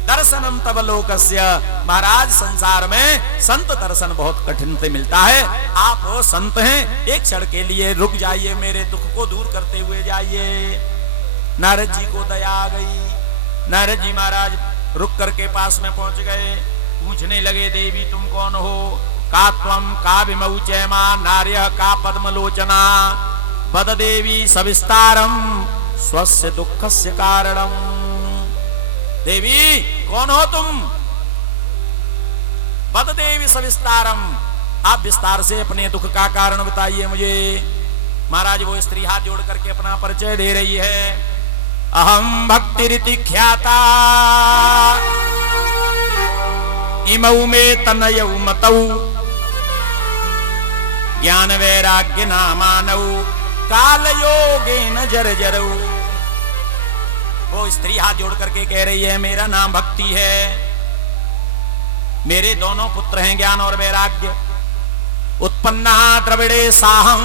दर्शनम तब लोकस्य। महाराज, संसार में संत दर्शन बहुत कठिन से मिलता है। आप संत हैं, एक क्षण के लिए रुक जाइए, मेरे दुख को दूर करते हुए जाइए। नारद जी को दया आ गई। नारद जी महाराज रुक करके पास में पहुंच गए। पूछने लगे, देवी तुम कौन हो? का त्वम का विमौचैमा नार्य का पद्मलोचना। वद देवी सविस्तारम स्वस्य दुःखस्य कारणम। देवी कौन हो तुम? वद देवी सविस्तारम, आप विस्तार से अपने दुख का कारण बताइए मुझे। महाराज वो स्त्री हाथ जोड़ करके अपना परिचय दे रही है। अहम भक्ति रीति ख्याता इमऊ में तनयऊ मतऊ ज्ञान वैराग्य नामानऊ काल योगेन जर्जरऊ। वो स्त्री हाथ जोड़ करके कह रही है मेरा नाम भक्ति है, मेरे दोनों पुत्र हैं ज्ञान और वैराग्य। उत्पन्ना द्रविड़े साहम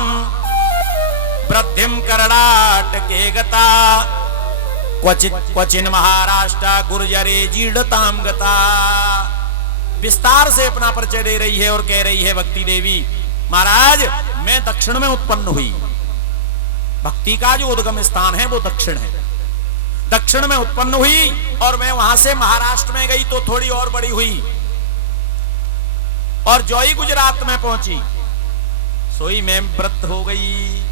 वृद्धिम कर्णाटके गता क्वचिन महाराष्ट्र गुर्जरे जीर्णताम गता। विस्तार से अपना परिचय दे रही है और कह रही है भक्ति देवी महाराज मैं दक्षिण में उत्पन्न हुई। भक्ति का जो उद्गम स्थान है वो दक्षिण है। दक्षिण में उत्पन्न हुई और मैं वहां से महाराष्ट्र में गई तो थोड़ी और बड़ी हुई और जो ही गुजरात में पहुंची सोई में वृद्ध हो गई।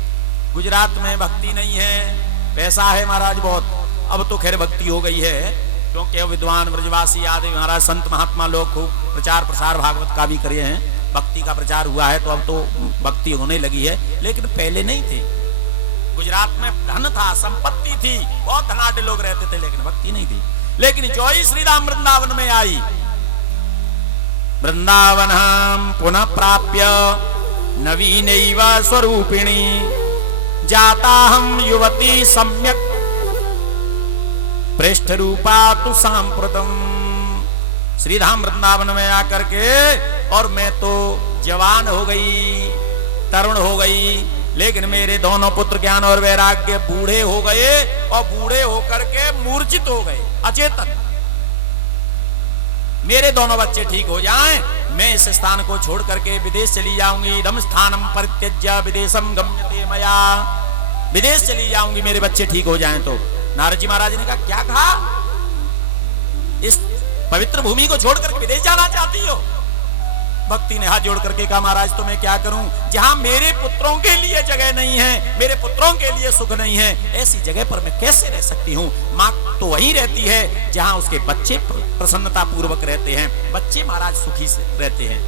गुजरात में भक्ति नहीं है, पैसा है महाराज बहुत, अब तो खैर भक्ति हो गई है क्योंकि अब विद्वान ब्रजवासी आदि महाराज संत महात्मा लोग खूब प्रचार प्रसार भागवत का भी करे हैं, भक्ति का प्रचार हुआ है तो अब तो भक्ति होने लगी है, लेकिन पहले नहीं थे। गुजरात में धन था, संपत्ति थी, बहुत धनाढ्य लोग रहते थे, लेकिन भक्ति नहीं थी। लेकिन जो ही श्री राम वृंदावन में आई, वृंदावन पुनः प्राप्य नवीनैव स्वरूपिणी जाता हम युवती सम्यक पृष्ठ रूपा तु सांप्रतम। श्री धाम वृंदावन में आकर के और मैं तो जवान हो गई, तरुण हो गई, लेकिन मेरे दोनों पुत्र ज्ञान और वैराग्य बूढ़े हो गए और बूढ़े होकर के मूर्छित हो गए, अचेतन। मेरे दोनों बच्चे ठीक हो जाएं, मैं इस स्थान को छोड़ करके विदेश चली जाऊंगी। इदम स्थानम परित्यज्य विदेशम गम्यते मया, विदेश चली जाऊंगी मेरे बच्चे ठीक हो जाएं तो। नारद जी महाराज ने कहा क्या कहा? इस पवित्र भूमि को छोड़ करके विदेश जाना चाहती हो? भक्ति ने हाथ जोड़ करके कहा महाराज तो मैं क्या करूं, जहां मेरे पुत्रों के लिए जगह नहीं है, मेरे पुत्रों के लिए सुख नहीं है, ऐसी जगह पर मैं कैसे रह सकती हूं? मां तो वही रहती है जहां उसके बच्चे प्रसन्नता पूर्वक रहते हैं, बच्चे महाराज सुखी से रहते हैं।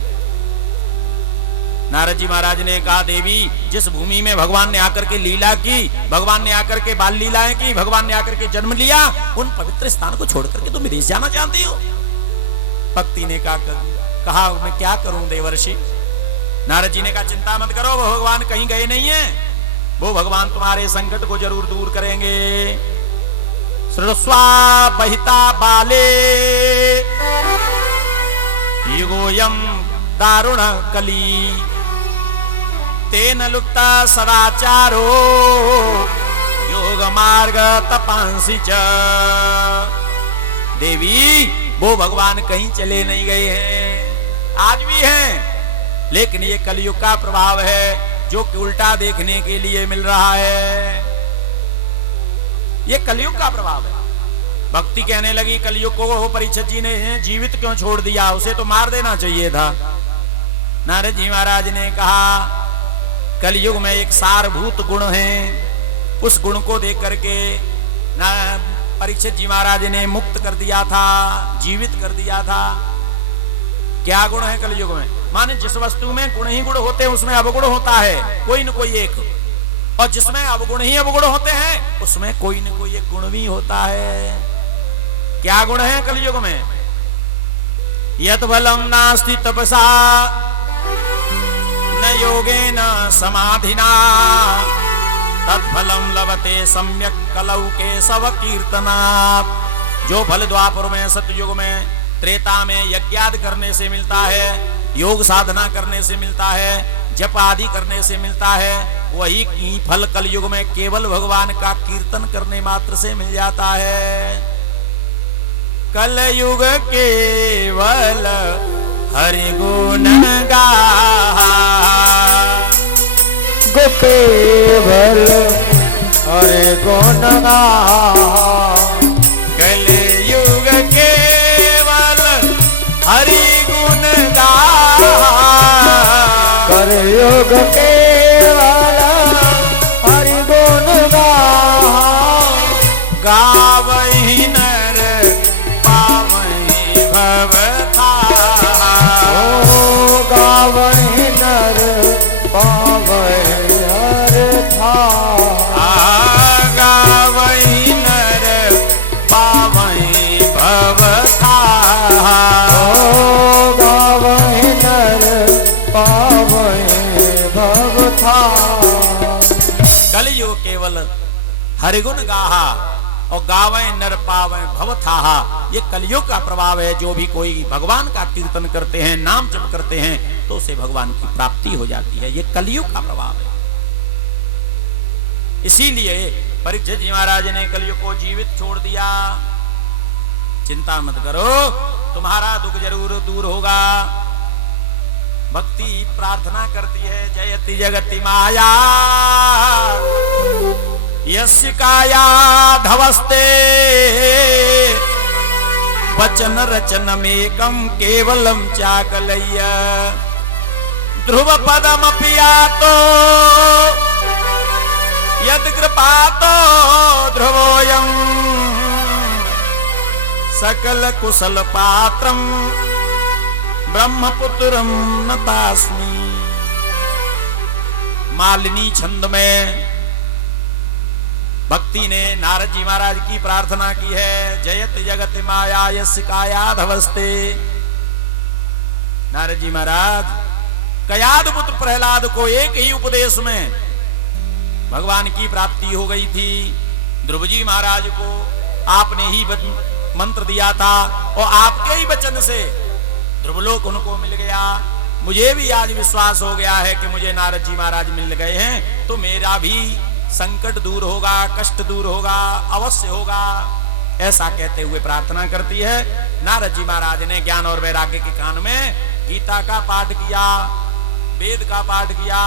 नारद जी महाराज ने कहा देवी जिस भूमि में भगवान ने आकर के लीला की, भगवान ने आकर के बाल लीलाएं की, भगवान ने आकर के जन्म लिया, उन पवित्र स्थान को छोड़ करके तुम विदेश जाना चाहती हो? भक्ति ने कहा मैं क्या करूं देवर्षि? नारद जी ने कहा चिंता मत करो, वो भगवान कहीं गए नहीं है, वो भगवान तुम्हारे संकट को जरूर दूर करेंगे। श्रुस्वा बहिता बाले युगोयम दारुण कली तेन लुप्ता सदाचारो योग मार्ग तपांसी च। देवी वो भगवान कहीं चले नहीं गए हैं, आज भी हैं, लेकिन ये कलयुग का प्रभाव है जो कि उल्टा देखने के लिए मिल रहा है। ये कलयुग का प्रभाव है। भक्ति कहने लगी कलयुग को परीक्षित जी ने जीवित क्यों छोड़ दिया, उसे तो मार देना चाहिए था। नारद जी महाराज ने कहा कलयुग में एक सारभूत गुण है, उस गुण को देख करके परीक्षित जी महाराज ने मुक्त कर दिया था, जीवित कर दिया था। क्या गुण है कलयुग में? माने जिस वस्तु में गुण ही गुण होते हैं उसमें अवगुण होता है कोई न कोई एक, और जिसमें अवगुण ही अवगुण होते हैं उसमें कोई न कोई एक गुण भी होता है। क्या गुण है कलयुग में? यत् बलम नास्ति तपसा न योगेन समाधिना तत्फलम लभते सम्यक कलौ के सव कीर्तनात्। जो फल द्वापर में सतयुग में त्रेता में यज्ञादि करने से मिलता है, योग साधना करने से मिलता है, जप आदि करने से मिलता है, वही फल कलयुग में केवल भगवान का कीर्तन करने मात्र से मिल जाता है। कलयुग केवल हरि गुण गाहा केवल हरि गुण गाहा। कलयुग केवल हरि गुण गाहा। कलयुग केवल हरिगुण गाहा और गावे नर पावे भवथाहा। ये कलयुग का प्रभाव है। जो भी कोई भगवान का कीर्तन करते हैं, नाम जप करते हैं, तो उसे भगवान की प्राप्ति हो जाती है। ये कलयुग का प्रभाव है। इसीलिए परीक्षित जी महाराज ने कलयुग को जीवित छोड़ दिया। चिंता मत करो, तुम्हारा दुख जरूर दूर होगा। भक्ति प्रार्थना करती है, जयति जगति माया यस्य काया धवस्ते वचन रचनमेकं केवलम चाकलय्य ध्रुव पदम पियातो यद कृपातो ध्रुवोयम सकल कुशल पात्रम ब्रह्मपुत्रम नतास्मि। मालिनी छंद में भक्ति ने नारद जी महाराज की प्रार्थना की है, जयत जगत माया यस्य काया धवस्ते। नारद जी महाराज कयाद पुत्र प्रहलाद को एक ही उपदेश में भगवान की प्राप्ति हो गई थी। ध्रुव जी महाराज को आपने ही मंत्र दिया था और आपके ही वचन से ध्रुवलोक उनको मिल गया। मुझे भी आज विश्वास हो गया है कि मुझे नारद जी महाराज मिल गए हैं तो मेरा भी संकट दूर होगा, कष्ट दूर होगा, अवश्य होगा। ऐसा कहते हुए प्रार्थना करती है। नारद जी महाराज ने ज्ञान और वैराग्य के कान में गीता का पाठ किया, वेद का पाठ किया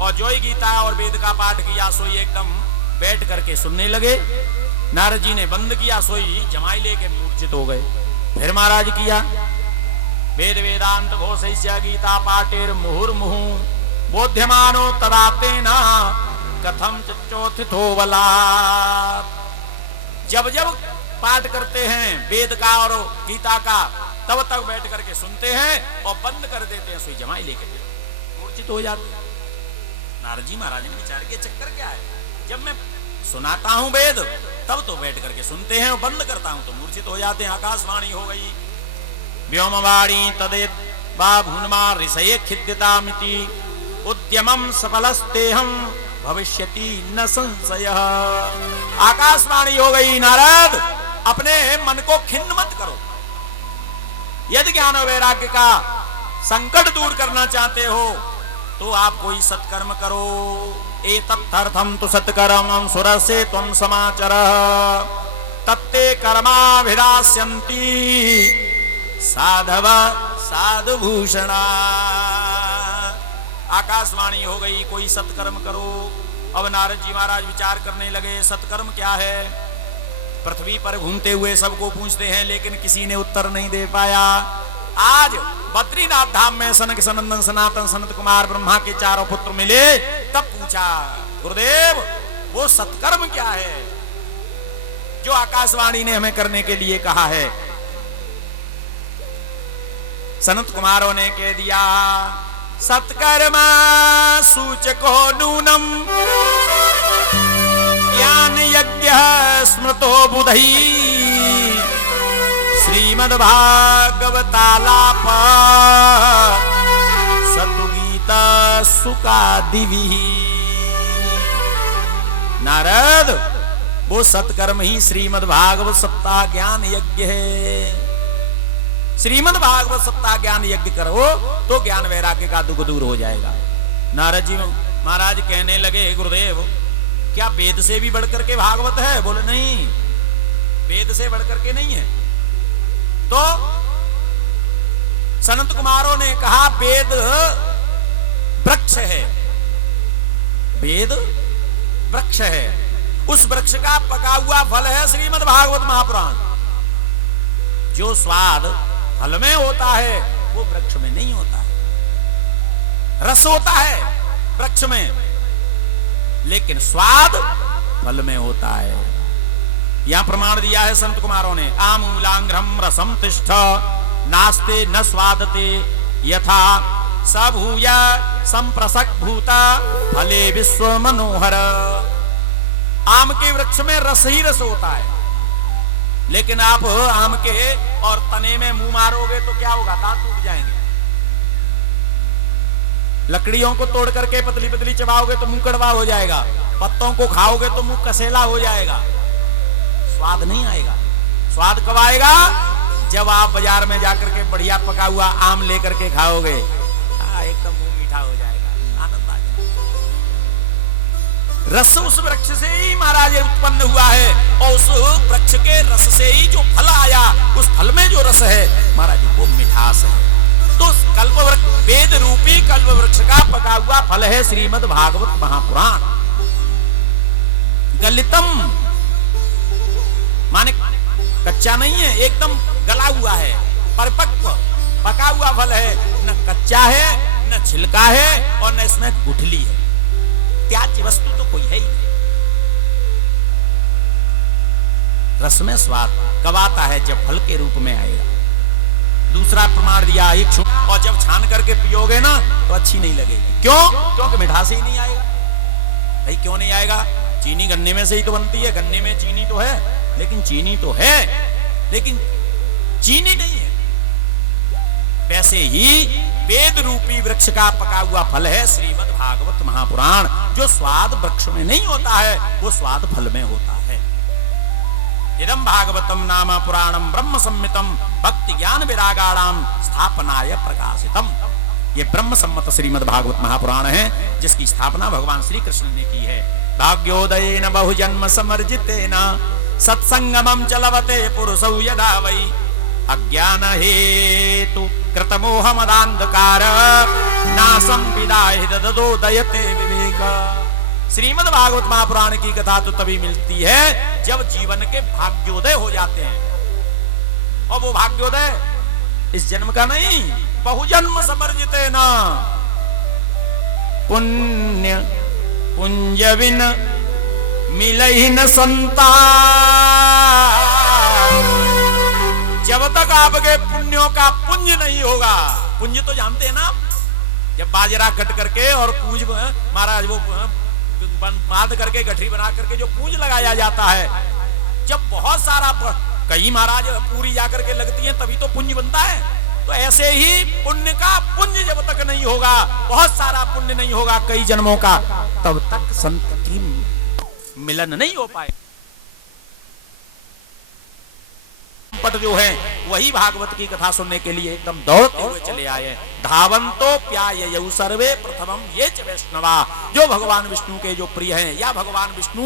और जो ही गीता और वेद का पाठ किया सोई एकदम बैठ करके सुनने लगे। नारद जी ने बंद किया, सोई जमाई लेके मूर्छित हो गए। फिर महाराज किया, वेद वेदांत घोषय्य गीता पाठेर मुहुर्मुहु बोध्यमानो तदातेना कथम चोथितो बला। जब जब पाठ करते हैं वेद का और गीता का तब तक बैठ करके सुनते हैं और बंद कर देते हैं, सोई जमाई लेके मूर्छित हो जाते हैं। नारद जी महाराज ने विचार किया चक्कर क्या है, जब मैं सुनाता हूं वेद तब तो बैठ करके सुनते हैं और बंद करता हूं तो मूर्छित हो जाते हैं। आकाशवाणी हो गई, व्योमवाणी तदेत बाभुनमा ऋषये खिद्यतामिति उद्यमम सफलस्तेहम भविष्यति न संशय। आकाशवाणी हो गई, नारद अपने मन को खिन्न मत करो। यदि ज्ञान और वैराग्य का संकट दूर करना चाहते हो तो आप कोई सत्कर्म करो। एतत्थर्थम तु सत्कर्मं सुरसे त्वं समाचरः तत्ते कर्माभिरास्यन्ति साधव साधुभूषणा। आकाशवाणी हो गई, कोई सत्कर्म करो। अब नारद जी महाराज विचार करने लगे, सत्कर्म क्या है। पृथ्वी पर घूमते हुए सबको पूछते हैं लेकिन किसी ने उत्तर नहीं दे पाया। आज बद्रीनाथ धाम में सनक सनंदन सनातन सनत कुमार ब्रह्मा के चारों पुत्र मिले, तब पूछा गुरुदेव वो सत्कर्म क्या है जो आकाशवाणी ने हमें करने के लिए कहा है। सनत कुमारों ने कह दिया, सत्कर्म सूचको नूनम ज्ञान यज्ञ स्मृतो बुधई श्रीमद्भागवतालाप सतुगीता सुकादिवी। नारद वो सत्कर्म ही श्रीमद्भागवत सप्ताह ज्ञान यज्ञ है। श्रीमद्भागवत सप्ताह ज्ञान यज्ञ करो तो ज्ञान वैराग्य का दुख दूर हो जाएगा। नारद जी महाराज कहने लगे, गुरुदेव क्या वेद से भी बढ़कर के भागवत है। बोले नहीं, वेद से बढ़कर के नहीं है। तो सनत कुमारों ने कहा वेद वृक्ष है, वेद वृक्ष है, उस वृक्ष का पका हुआ फल है श्रीमद् भागवत महापुराण। जो स्वाद फल में होता है वो वृक्ष में नहीं होता है। रस होता है वृक्ष में लेकिन स्वाद फल में होता है। यहां प्रमाण दिया है संत कुमारों ने, आमूलांग्रम रसम तिष्ठ नास्ते न स्वादते यथा सभूय संप्रसक भूता फले विश्व मनोहर। आम के वृक्ष में रस ही रस होता है, लेकिन आप आम के और तने में मुंह मारोगे तो क्या होगा, दांत टूट जाएंगे। लकड़ियों को तोड़ करके पतली पतली चबाओगे तो मुंह कड़वा हो जाएगा, पत्तों को खाओगे तो मुंह कसेला हो जाएगा, स्वाद नहीं आएगा। स्वाद कब आएगा? जब आप बाजार में जाकर के बढ़िया पका हुआ आम लेकर के खाओगे, एकदम मुंह मीठा हो जाएगा, आनंद आ जाएगा। रस उस वृक्ष से ही महाराज उत्पन्न हुआ है, और उस वृक्ष के रस से ही जो फल आया, उस फल में जो रस है महाराज वो मिठास है। तो कल्प वृक्ष, वेद रूपी कल्प वृक्ष का पका हुआ फल है श्रीमद् भागवत महापुराण। गलितम माने कच्चा नहीं है, एकदम गला हुआ है, परिपक्व पका हुआ फल है, न कच्चा है न छिलका है और न इसमें गुठली है। त्याज्य वस्तु तो कोई है ही नहीं। रस में स्वाद कब आता है? जब फल के रूप में आएगा। दूसरा प्रमाण दिया इक्षु, और जब छान करके पियोगे ना तो अच्छी नहीं लगेगी। क्यों? क्योंकि मिठास ही नहीं आएगा। भाई क्यों नहीं आएगा? चीनी गन्ने में से ही तो बनती है, गन्ने में चीनी तो है, लेकिन चीनी तो है, लेकिन चीनी नहीं है। वैसे ही वेद रूपी वृक्ष का पका हुआ फल है श्रीमद् भागवत महापुराण। जो स्वाद वृक्ष में नहीं होता है वो स्वाद फल में होता है। इदं भागवतम नाम पुराणम ब्रह्म सम्मितम भक्ति ज्ञान विरागाणाम स्थापनाय प्रकाशितम। ये ब्रह्म सम्मत श्रीमद् भागवत महापुराण है, जिसकी स्थापना भगवान श्री कृष्ण ने की है। भाग्योदयेन बहुजन्म समर्जितेन सत्संगमं चलवते पुरुषौ यदा वै अज्ञान हेतु कृतमोह मदांधकार नासं विदाहि ददोदयते विवेक। श्रीमद् भागवत महापुराण की कथा तो तभी मिलती है जब जीवन के भाग्योदय हो जाते हैं, और वो भाग्योदय इस जन्म का नहीं, बहुजन्म समर्जितेन। पुण्य पुंज बिन मिलहि न संतान। जब तक आपके पुण्यों का पुंज नहीं होगा, पुंज तो जानते हैं ना, जब बाजरा कट करके और पूंज महाराज वो बांध करके गठरी बना करके जो पूंज लगाया जाता है, जब बहुत सारा कहीं महाराज पूरी जाकर के लगती है तभी तो पुंज बनता है। तो ऐसे ही पुण्य का पुंज जब तक नहीं होगा, बहुत सारा पुण्य नहीं होगा कई जन्मों का, तब तक संत की मिलन नहीं हो पाए। पट जो है वही भागवत की कथा सुनने के लिए एकदम दौड़ते हुए चले आए। धावंतो प्याययौ सर्वे प्रथमम ये च वैष्णवा। जो भगवान विष्णु के जो प्रिय हैं, या भगवान विष्णु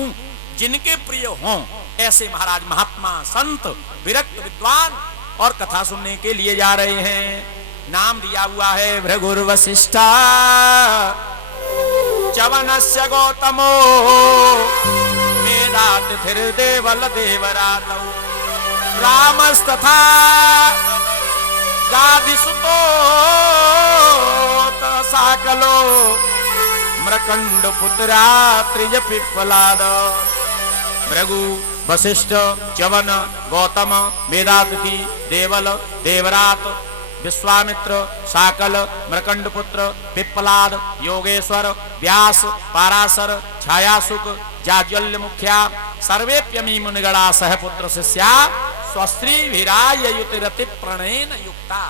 जिनके प्रिय हों, ऐसे महाराज महात्मा संत विरक्त विद्वान और कथा सुनने के लिए जा रहे हैं। नाम दिया हुआ है भृगुर वशिष्ठा चवनस्य गौतमो मेधातिथिर देवल देवरातौ रामस्तथा गादिसुतो साकलो मृकंड पुत्रा त्रिज पिप्पलाद। भृगु वशिष्ठ च्यवन गौतम मेधातिथि देवल देवरात विश्वामित्र साकल मृकंड पुत्र पिप्पलाद योगेश्वर व्यास पाराशर छायासुक जाज्वल्य मुख्या सर्वेप्यमी मुनिगणा सहपुत्र शिष्या स्वस्त्री विरायुतिरति प्रणयन युक्ता।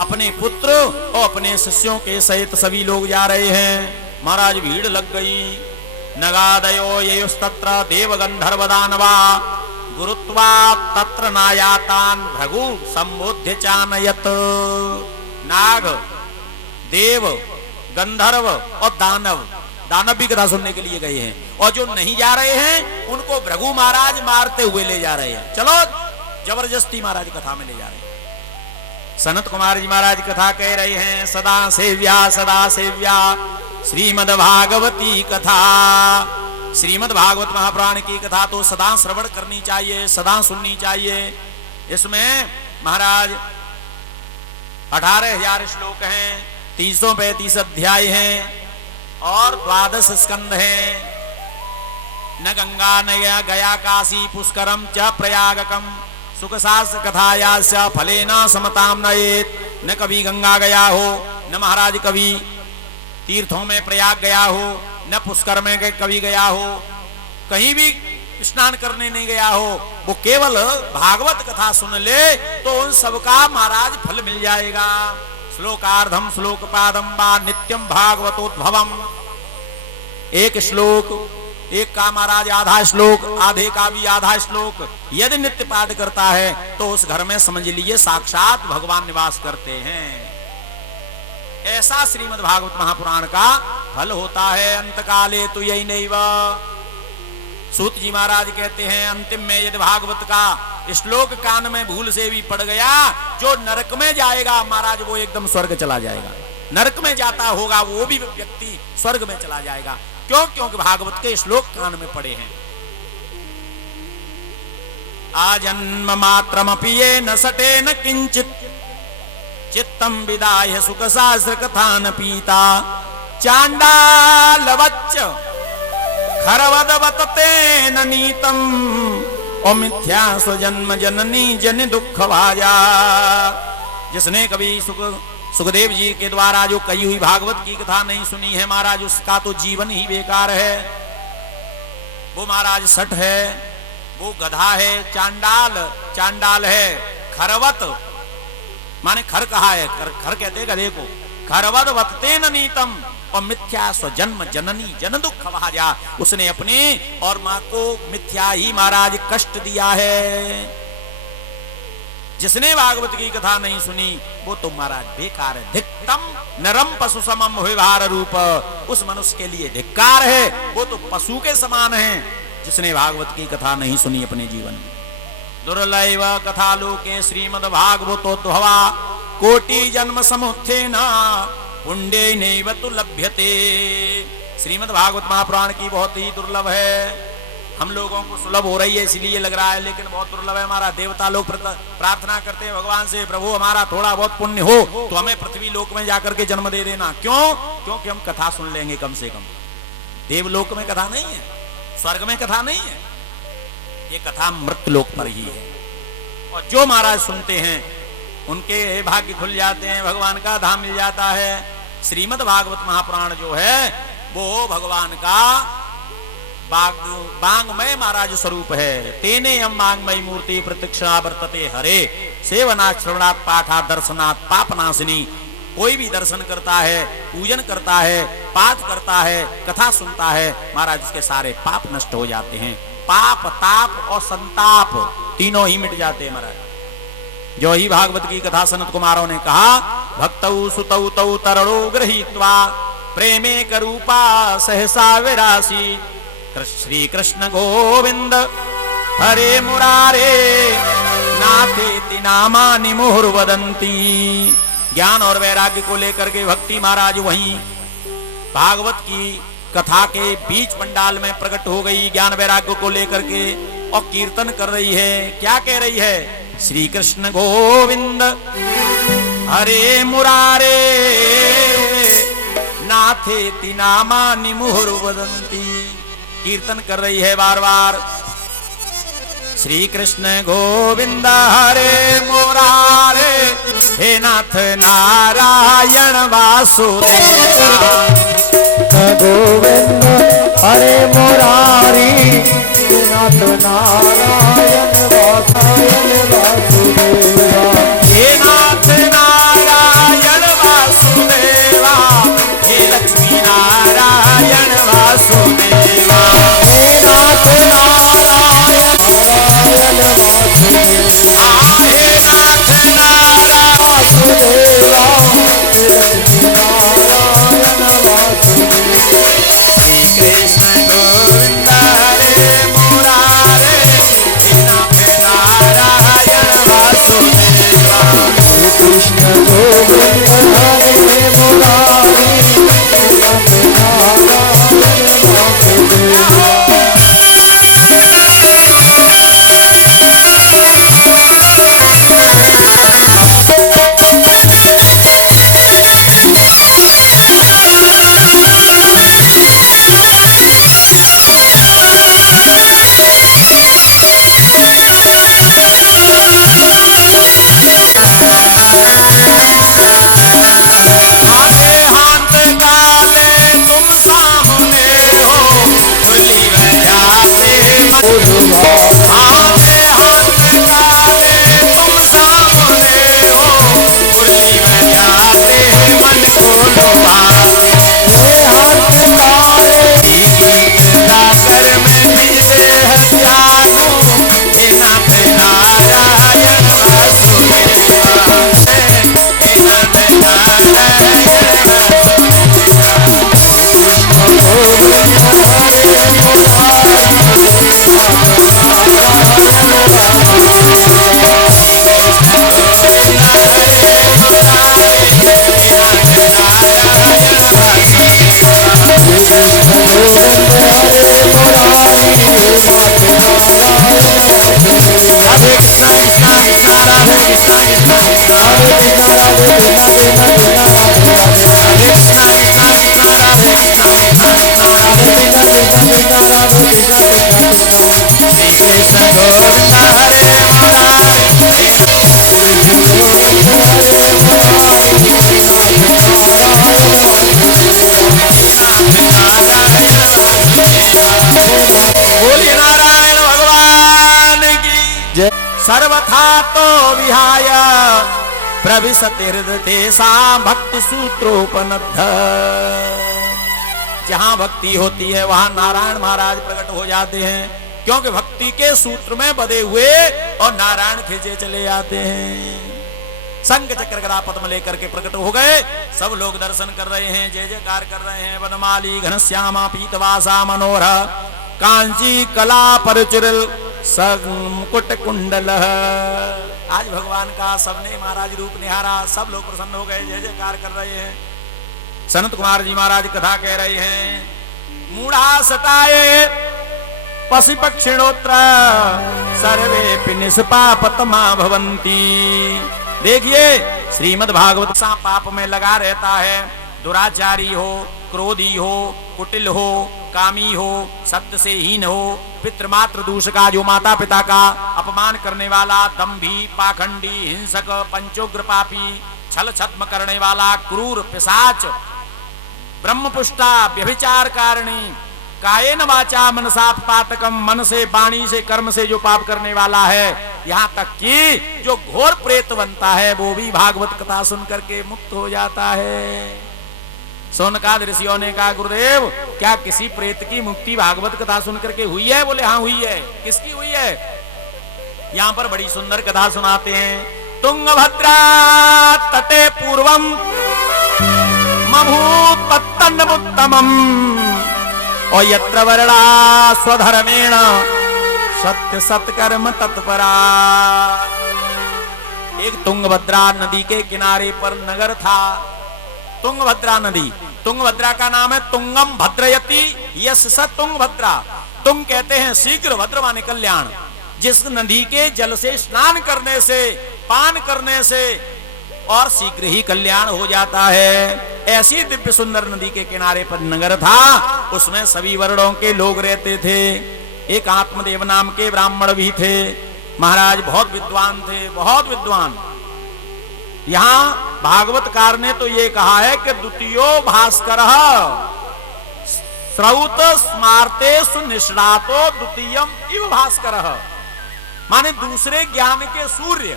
अपने पुत्र और अपने शिष्यों के सहित सभी लोग जा रहे हैं। महाराज भीड़ लग गई। नगादयो येयुस्तत्र देव गंधर्व दानवा गुरुत्वा तत्र नायातान भृगु संबोध्य चानयत। नाग देव गंधर्व और दानव, दानव भी कथा सुनने के लिए गए हैं, और जो नहीं जा रहे हैं उनको भृगु महाराज मारते हुए ले जा रहे हैं। चलो जबरदस्ती महाराज कथा में ले जा रहे हैं। सनत कुमार जी महाराज कथा कह रहे हैं, सदा सेव्या श्रीमद् भागवती कथा। श्रीमद् भागवत महापुराण की कथा तो सदा श्रवण करनी चाहिए, सदा सुननी चाहिए। इसमें महाराज 18,000 श्लोक हैं, 335 अध्याय हैं और 12 स्कंद हैं। न गंगा न गया काशी पुष्करम च प्रयागकम सुखसास कथायास्य फलेना समताम नयेत। न कभी गंगा गया हो, न महाराज कभी तीर्थों में प्रयाग गया हो, न पुष्कर में कभी गया हो, कहीं भी स्नान करने नहीं गया हो, वो केवल भागवत कथा सुन ले तो उन सबका महाराज फल मिल जाएगा। श्लोकार्धम श्लोकपादम वा नित्यम भागवतोद्भवम। एक श्लोक, एक का महाराज आधा श्लोक, आधे का भी आधा श्लोक यदि नित्य पाठ करता है तो उस घर में समझ लीजिए साक्षात भगवान निवास करते हैं। ऐसा श्रीमद् भागवत महापुराण का फल होता है। अंतकाले तो यही नहीं वा। सूत जी महाराज कहते हैं अंतिम में यदि भागवत का श्लोक कान में भूल से भी पड़ गया, जो नरक में जाएगा महाराज वो एकदम स्वर्ग चला जाएगा। नरक में जाता होगा वो भी व्यक्ति स्वर्ग में चला जाएगा। क्यों? क्योंकि भागवत के श्लोक कान में पड़े हैं। आजन्म मात्रमपि ये न सटे न किंचित चित्तम विदाय सुख शास्त्र कथान पीता चांडालवच्च खरवदवतते न नीतम ओ मिथ्या स्वजन्म जननी जन दुख भाजा। जिसने कभी सुखदेव जी के द्वारा जो कही हुई भागवत की कथा नहीं सुनी है महाराज, उसका तो जीवन ही बेकार है। वो महाराज सठ है, वो गधा है, चांडाल है। खरवत माने खर कहा है, खर कहते गधे को। खरवद वतते न नीतम और मिथ्या स्वजन्म जननी जन दुख भाजा। उसने अपने और मां को मिथ्या ही महाराज कष्ट दिया है। जिसने भागवत की कथा नहीं सुनी वो तो महाराज बेकार है। धिक्तम नरम पशु समम व्यवहार रूप, उस मनुष्य के लिए धिक्कार है, वो तो पशु के समान है जिसने भागवत की कथा नहीं सुनी अपने जीवन में। दुर्लैव कथा लोके श्रीमद् भागवतोद्भवा कोटि जन्म समुत्थेन पुण्डे नैव तु लभ्यते। श्रीमद् भागवत महापुराण की बहुत ही दुर्लभ है। हम लोगों को सुलभ हो रही है इसलिए लग रहा है, लेकिन बहुत दुर्लभ है। हमारा देवता लोग प्रार्थना करते हैं भगवान से, प्रभु हमारा थोड़ा बहुत पुण्य हो तो हमें पृथ्वी लोक में जाकर के जन्म दे देना। क्यों? क्योंकि हम कथा सुन लेंगे कम से कम। देवलोक में कथा नहीं है, स्वर्ग में कथा नहीं है, ये कथा मृत्यु लोक पर ही है। और जो महाराज सुनते हैं उनके भाग्य खुल जाते हैं, भगवान का धाम मिल जाता है। श्रीमद् भागवत महापुराण जो है वो भगवान का वांगमय महाराज स्वरूप है। तेने हम वांगमयी मूर्ति प्रत्यक्षा वर्तते हरे सेवनात् श्रवणात् पाठात् दर्शनात् पापनाशिनी। कोई भी दर्शन करता है, पूजन करता है, पाठ करता है, कथा सुनता है, महाराज उसके सारे पाप नष्ट हो जाते हैं। पाप, ताप और संताप तीनों ही मिट जाते हैं महाराज। जो ही भागवत की कथा सनत कुमारों ने कहा, भक्तौ सुतौ तौ तरणो गृहीत्वा प्रेमे करूपा सहसा विरासी श्री कृष्ण गोविंद हरे मुरारे नाथेति नामानि मुहुर्वदन्ति। ज्ञान और वैराग्य को लेकर के भक्ति महाराज वहीं भागवत की कथा के बीच पंडाल में प्रकट हो गई। ज्ञान वैराग्य को लेकर के और कीर्तन कर रही है। क्या कह रही है? श्री कृष्ण गोविंद हरे मुरारे नाथेति नामानि मुहुर्वदन्ति। कीर्तन कर रही है बार बार, श्री कृष्ण गोविंद हरे मुरारे हे नाथ नारायण वासुदेवा। गोविंद हरे मुरारी नाथ नारायण वासुदेवा। हे नाथ नारायण वासुदेवा, हे लक्ष्मी नारायण वासुदेवा। हे नाथ नारायण वासुदेवा। हे नाथ नारायण वासुदेवा नारायण वासुदेवा। श्री कृष्ण गोविंद हरे मुरारे हे नाथ नारायण वासुदेवा। श्री कृष्ण गोविंद हरे मुरारी नाथ नारायण वासुदेवा। राधे कृष्णा कृष्णा कृष्णा राधे कृष्णा राधे कृष्णा कृष्णा कृष्णा राधे कृष्णा कृष्णा कृष्णा राधे कृष्णा कृष्णा कृष्णा राधे कृष्णा कृष्णा कृष्णा राधे कृष्णा कृष्णा कृष्णा श्री कृष्ण गोविंद हरे मुरारे बोलिए नारायण भगवान की जय सर्वथा तो विहाय प्रविशति हृदयेषां भक्ति सूत्रोपनद्ध। जहां भक्ति होती है वहां नारायण महाराज प्रकट हो जाते हैं, क्योंकि भक्ति के सूत्र में बधे हुए और नारायण खींचे चले आते हैं। संग चक्र गदा पद्म लेकर के प्रकट हो गए। सब लोग दर्शन कर रहे हैं, जय जयकार कर रहे हैं। वनमाली घनश्यामा पीतवासा मनोहर कांची कला परचुरल मुकुट कुंडल। आज भगवान का सबने महाराज रूप निहारा, सब लोग प्रसन्न हो गए, जय जयकार कर रहे हैं। सनत कुमार जी महाराज कथा कह रहे हैं। मूढ़ा सताए पशु पक्षिणोत्र सर्वे निष्पापतमा भवंती। देखिए श्रीमद् भागवत सा पाप में लगा रहता है। दुराचारी हो, क्रोधी हो, कुटिल हो, कामी हो, शब्द से हीन हो, पितृमात्र दूषका जो माता पिता का अपमान करने वाला, दंभी, पाखंडी, हिंसक, पंचोग्र पापी, छल छद्म करने वाला, क्रूर, पिशाच, ब्रह्मपुष्टा, व्यभिचार कारिणी, कायेन वाचा मनसा पातकम, मन से, वाणी से, कर्म से जो पाप करने वाला है, यहाँ तक कि जो घोर प्रेत बनता है वो भी भागवत कथा सुन करके मुक्त हो जाता है। सोनकाद ऋषियों ने कहा, गुरुदेव क्या किसी प्रेत की मुक्ति भागवत कथा सुन करके हुई है? बोले हाँ हुई है। किसकी हुई है? यहाँ पर बड़ी सुंदर कथा सुनाते हैं। तुंगभद्रा तटे पूर्वम मभूत पत्तन्नमुत्तमम् और यत्र वर्णा स्वधर्मेण सत्य सत्कर्म तत्परा। एक तुंगभद्रा नदी के किनारे पर नगर था। तुंगभद्रा नदी, तुंगभद्रा का नाम है तुंगम भद्रयति यस स तुंगभद्रा। तुंग कहते हैं शीघ्र, भद्र माने कल्याण। जिस नदी के जल से स्नान करने से, पान करने से और शीघ्र ही कल्याण हो जाता है, ऐसी दिव्य सुंदर नदी के किनारे पर नगर था। उसमें सभी वर्णों के लोग रहते थे। एक आत्मदेव नाम के ब्राह्मण भी थे। महाराज बहुत विद्वान थे, बहुत विद्वान। यहाँ भागवतकार ने तो ये कहा है कि द्वितीयो भास्कर श्रौत स्मारते सुनिष्णातो द्वितीयम इव भास्कर, माने दूसरे ज्ञान के सूर्य।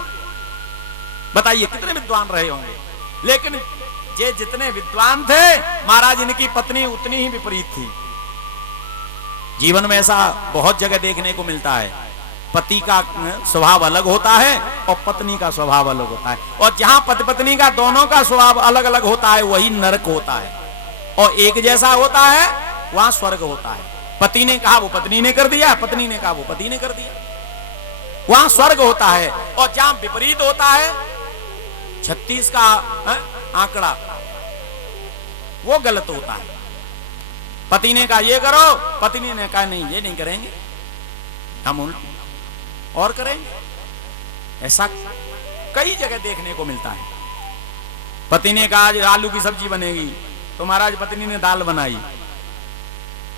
बताइए कितने विद्वान रहे होंगे, लेकिन ये जितने विद्वान थे महाराज इनकी पत्नी उतनी ही विपरीत थी। जीवन में ऐसा बहुत जगह देखने को मिलता है। पति का स्वभाव अलग होता है और पत्नी का स्वभाव अलग होता है, और जहां पति पत्नी का दोनों का स्वभाव अलग अलग होता है वही नरक होता है, और एक जैसा होता है वहां स्वर्ग होता है। पति ने कहा वो पत्नी ने कर दिया, पत्नी ने कहा वो पति ने कर दिया, वहां स्वर्ग होता है। और जहां विपरीत होता है 36 का आंकड़ा, वो गलत होता है। पति ने कहा ये करो, पत्नी ने कहा नहीं ये नहीं करेंगे, हम उल्टी और करेंगे। ऐसा कई जगह देखने को मिलता है। पति ने कहा आज आलू की सब्जी बनेगी, तो महाराज पत्नी ने दाल बनाई।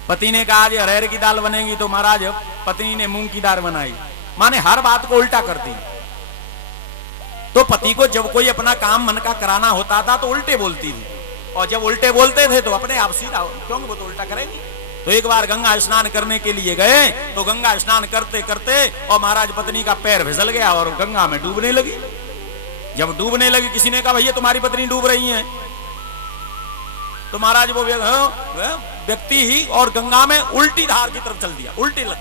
पति ने कहा आज अरहर की दाल बनेगी, तो महाराज पत्नी ने मूंग की दाल बनाई। माने हर बात को उल्टा करती। तो पति को जब कोई अपना काम मन का कराना होता था तो उल्टे बोलती थी, और जब उल्टे बोलते थे तो अपने आप सीधा, क्योंकि वो तो उल्टा करेंगे। तो एक बार गंगा स्नान करने के लिए गए, तो गंगा स्नान करते करते और महाराज पत्नी का पैर फिसल गया और गंगा में डूबने लगी। जब डूबने लगी, किसी ने कहा भैया तुम्हारी पत्नी डूब रही है, तो महाराज वो व्यक्ति ही और गंगा में उल्टी धार की तरफ चल दिया, उल्टी लग।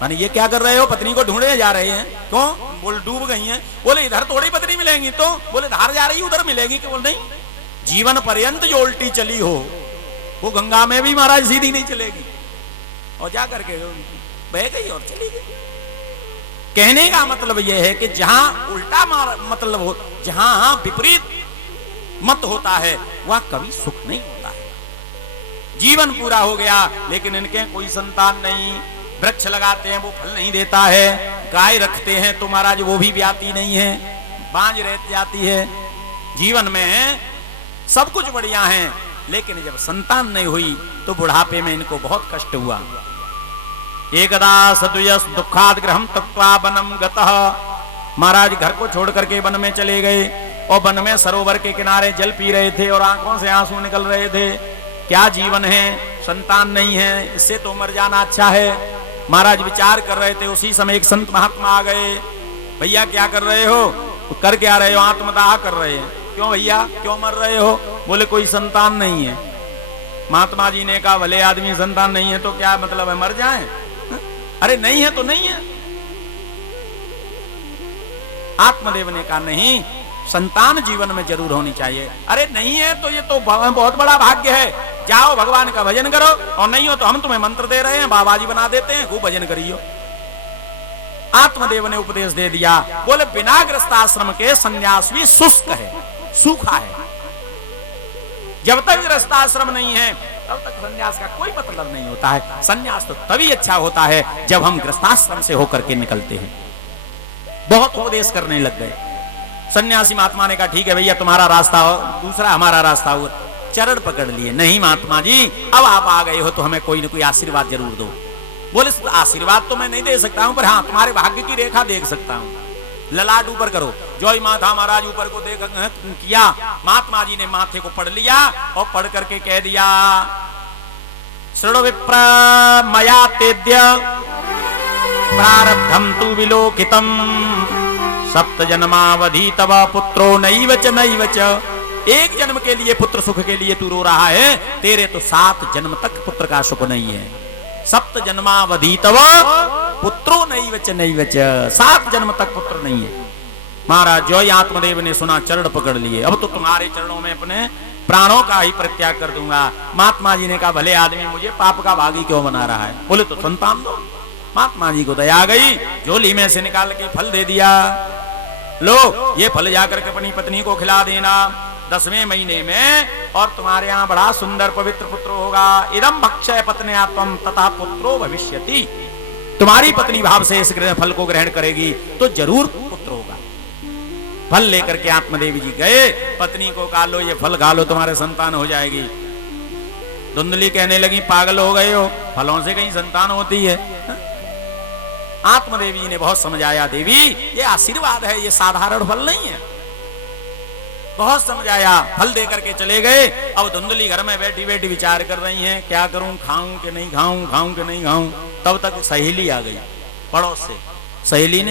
माने ये क्या कर रहे हो? पत्नी को ढूंढने जा रहे हैं। क्यों? बोल डूब गई हैं। बोले इधर थोड़ी पत्नी मिलेंगी, तो बोले धार जा रही उधर मिलेगी। कि बोल नहीं, जीवन पर्यंत जो उल्टी चली हो वो गंगा में भी महाराज सीधी नहीं चलेगी, और जा करके बह गई और चली गई। कहने का मतलब यह है कि जहां उल्टा मतलब हो, जहां विपरीत मत होता है वहां कभी सुख नहीं होता है। जीवन पूरा हो गया लेकिन इनके कोई संतान नहीं, वृक्ष लगाते हैं वो फल नहीं देता है, गाय रखते हैं तो महाराज वो भी ब्याती नहीं है, बांझ रह जाती है। जीवन में सब कुछ बढ़िया है, लेकिन जब संतान नहीं हुई तो बुढ़ापे में इनको बहुत कष्ट हुआ। एकदा सद्वयस दुखाद गृहम तत्वा वनम गतः, महाराज घर को छोड़ करके वन में चले गए और वन में सरोवर के किनारे जल पी रहे थे और आंखों से आंसू निकल रहे थे। क्या जीवन है, संतान नहीं है, इससे तो मर जाना अच्छा है। महाराज विचार कर रहे थे, उसी समय एक संत महात्मा आ गए। भैया क्या कर रहे हो? कर क्या रहे हो? आत्मदाह कर रहे हैं। क्यों भैया, क्यों मर रहे हो? बोले कोई संतान नहीं है। महात्मा जी ने कहा भले आदमी संतान नहीं है तो क्या मतलब है, मर जाए? अरे नहीं है तो नहीं है। आत्मदेव ने कहा नहीं, संतान जीवन में जरूर होनी चाहिए। अरे नहीं है तो ये तो बहुत बड़ा भाग्य है, जाओ भगवान का भजन करो, और नहीं हो तो हम तुम्हें मंत्र दे रहे हैं, बाबाजी बना देते हैं, खूब भजन करियो। आत्मदेव ने उपदेश दे दिया, बोले बिना गृहस्थाश्रम के संन्यास भी शुष्क है, सूखा है। जब तक गृहस्थाश्रम नहीं है तब तक संन्यास का कोई मतलब नहीं होता है। संन्यास तो तभी अच्छा होता है जब हम गृहस्थाश्रम से होकर के निकलते हैं। बहुत उपदेश करने लग गए। सन्यासी महात्मा ने कहा ठीक है भैया, तुम्हारा रास्ता हो, दूसरा हमारा रास्ता हो। चरण पकड़ लिए, नहीं महात्मा जी अब आप आ गए हो तो हमें कोई न कोई आशीर्वाद जरूर दो। बोले आशीर्वाद तो मैं नहीं दे सकता हूं, पर हाँ तुम्हारे भाग्य की रेखा देख सकता हूं। ललाट ऊपर करो। जो ही माथा महाराज ऊपर को देख किया, महात्मा जी ने माथे को पढ़ लिया और पढ़ करके कह दिया, शृणु विप्र मया तेद्य प्रारब्धम तु विलोकितम सप्त जन्मावधि तव पुत्रो नैवच नैवच। एक जन्म के लिए पुत्र सुख के लिए तू रो रहा है, तेरे तो 7 जन्म तक पुत्र का सुख नहीं है। सप्त जन्मावधि तव पुत्रो नैवच नैवच, 7 जन्म तक पुत्र नहीं है। महाराज जो ही आत्मदेव ने सुना, चरण पकड़ लिए, अब तो तुम्हारे चरणों में अपने प्राणों का ही परित्याग कर दूंगा। महात्मा जी ने कहा भले आदमी मुझे पाप का भागी क्यों बना रहा है? बोले तो संतान दो। महात्मा जी को दया आ गई, झोली में से निकाल के फल दे दिया, लो ये फल जाकर के अपनी पत्नी को खिला देना 10वें महीने में, और तुम्हारे यहाँ बड़ा सुंदर पवित्र पुत्र होगा। इदम भक्षय पत्न्या त्वं तथा पुत्रो भविष्यति। तुम्हारी पत्नी भाव से इस फल को ग्रहण करेगी तो जरूर पुत्र होगा। फल लेकर के आत्मदेव जी गए, पत्नी को कहा लो ये फल खा लो, तुम्हारे संतान हो जाएगी। धुंधली कहने लगी पागल हो गए हो, फलों से कहीं संतान होती है? आत्मदेवी जी ने बहुत समझाया, देवी ये आशीर्वाद है, ये साधारण फल नहीं है। बहुत समझाया, फल दे करके चले गए। अब धुंधली घर में बैठी बैठी विचार कर रही हैं, क्या करूं, खाऊं कि नहीं खाऊं, खाऊं कि नहीं खाऊं। तब तक सहेली आ गई पड़ोस से। सहेली ने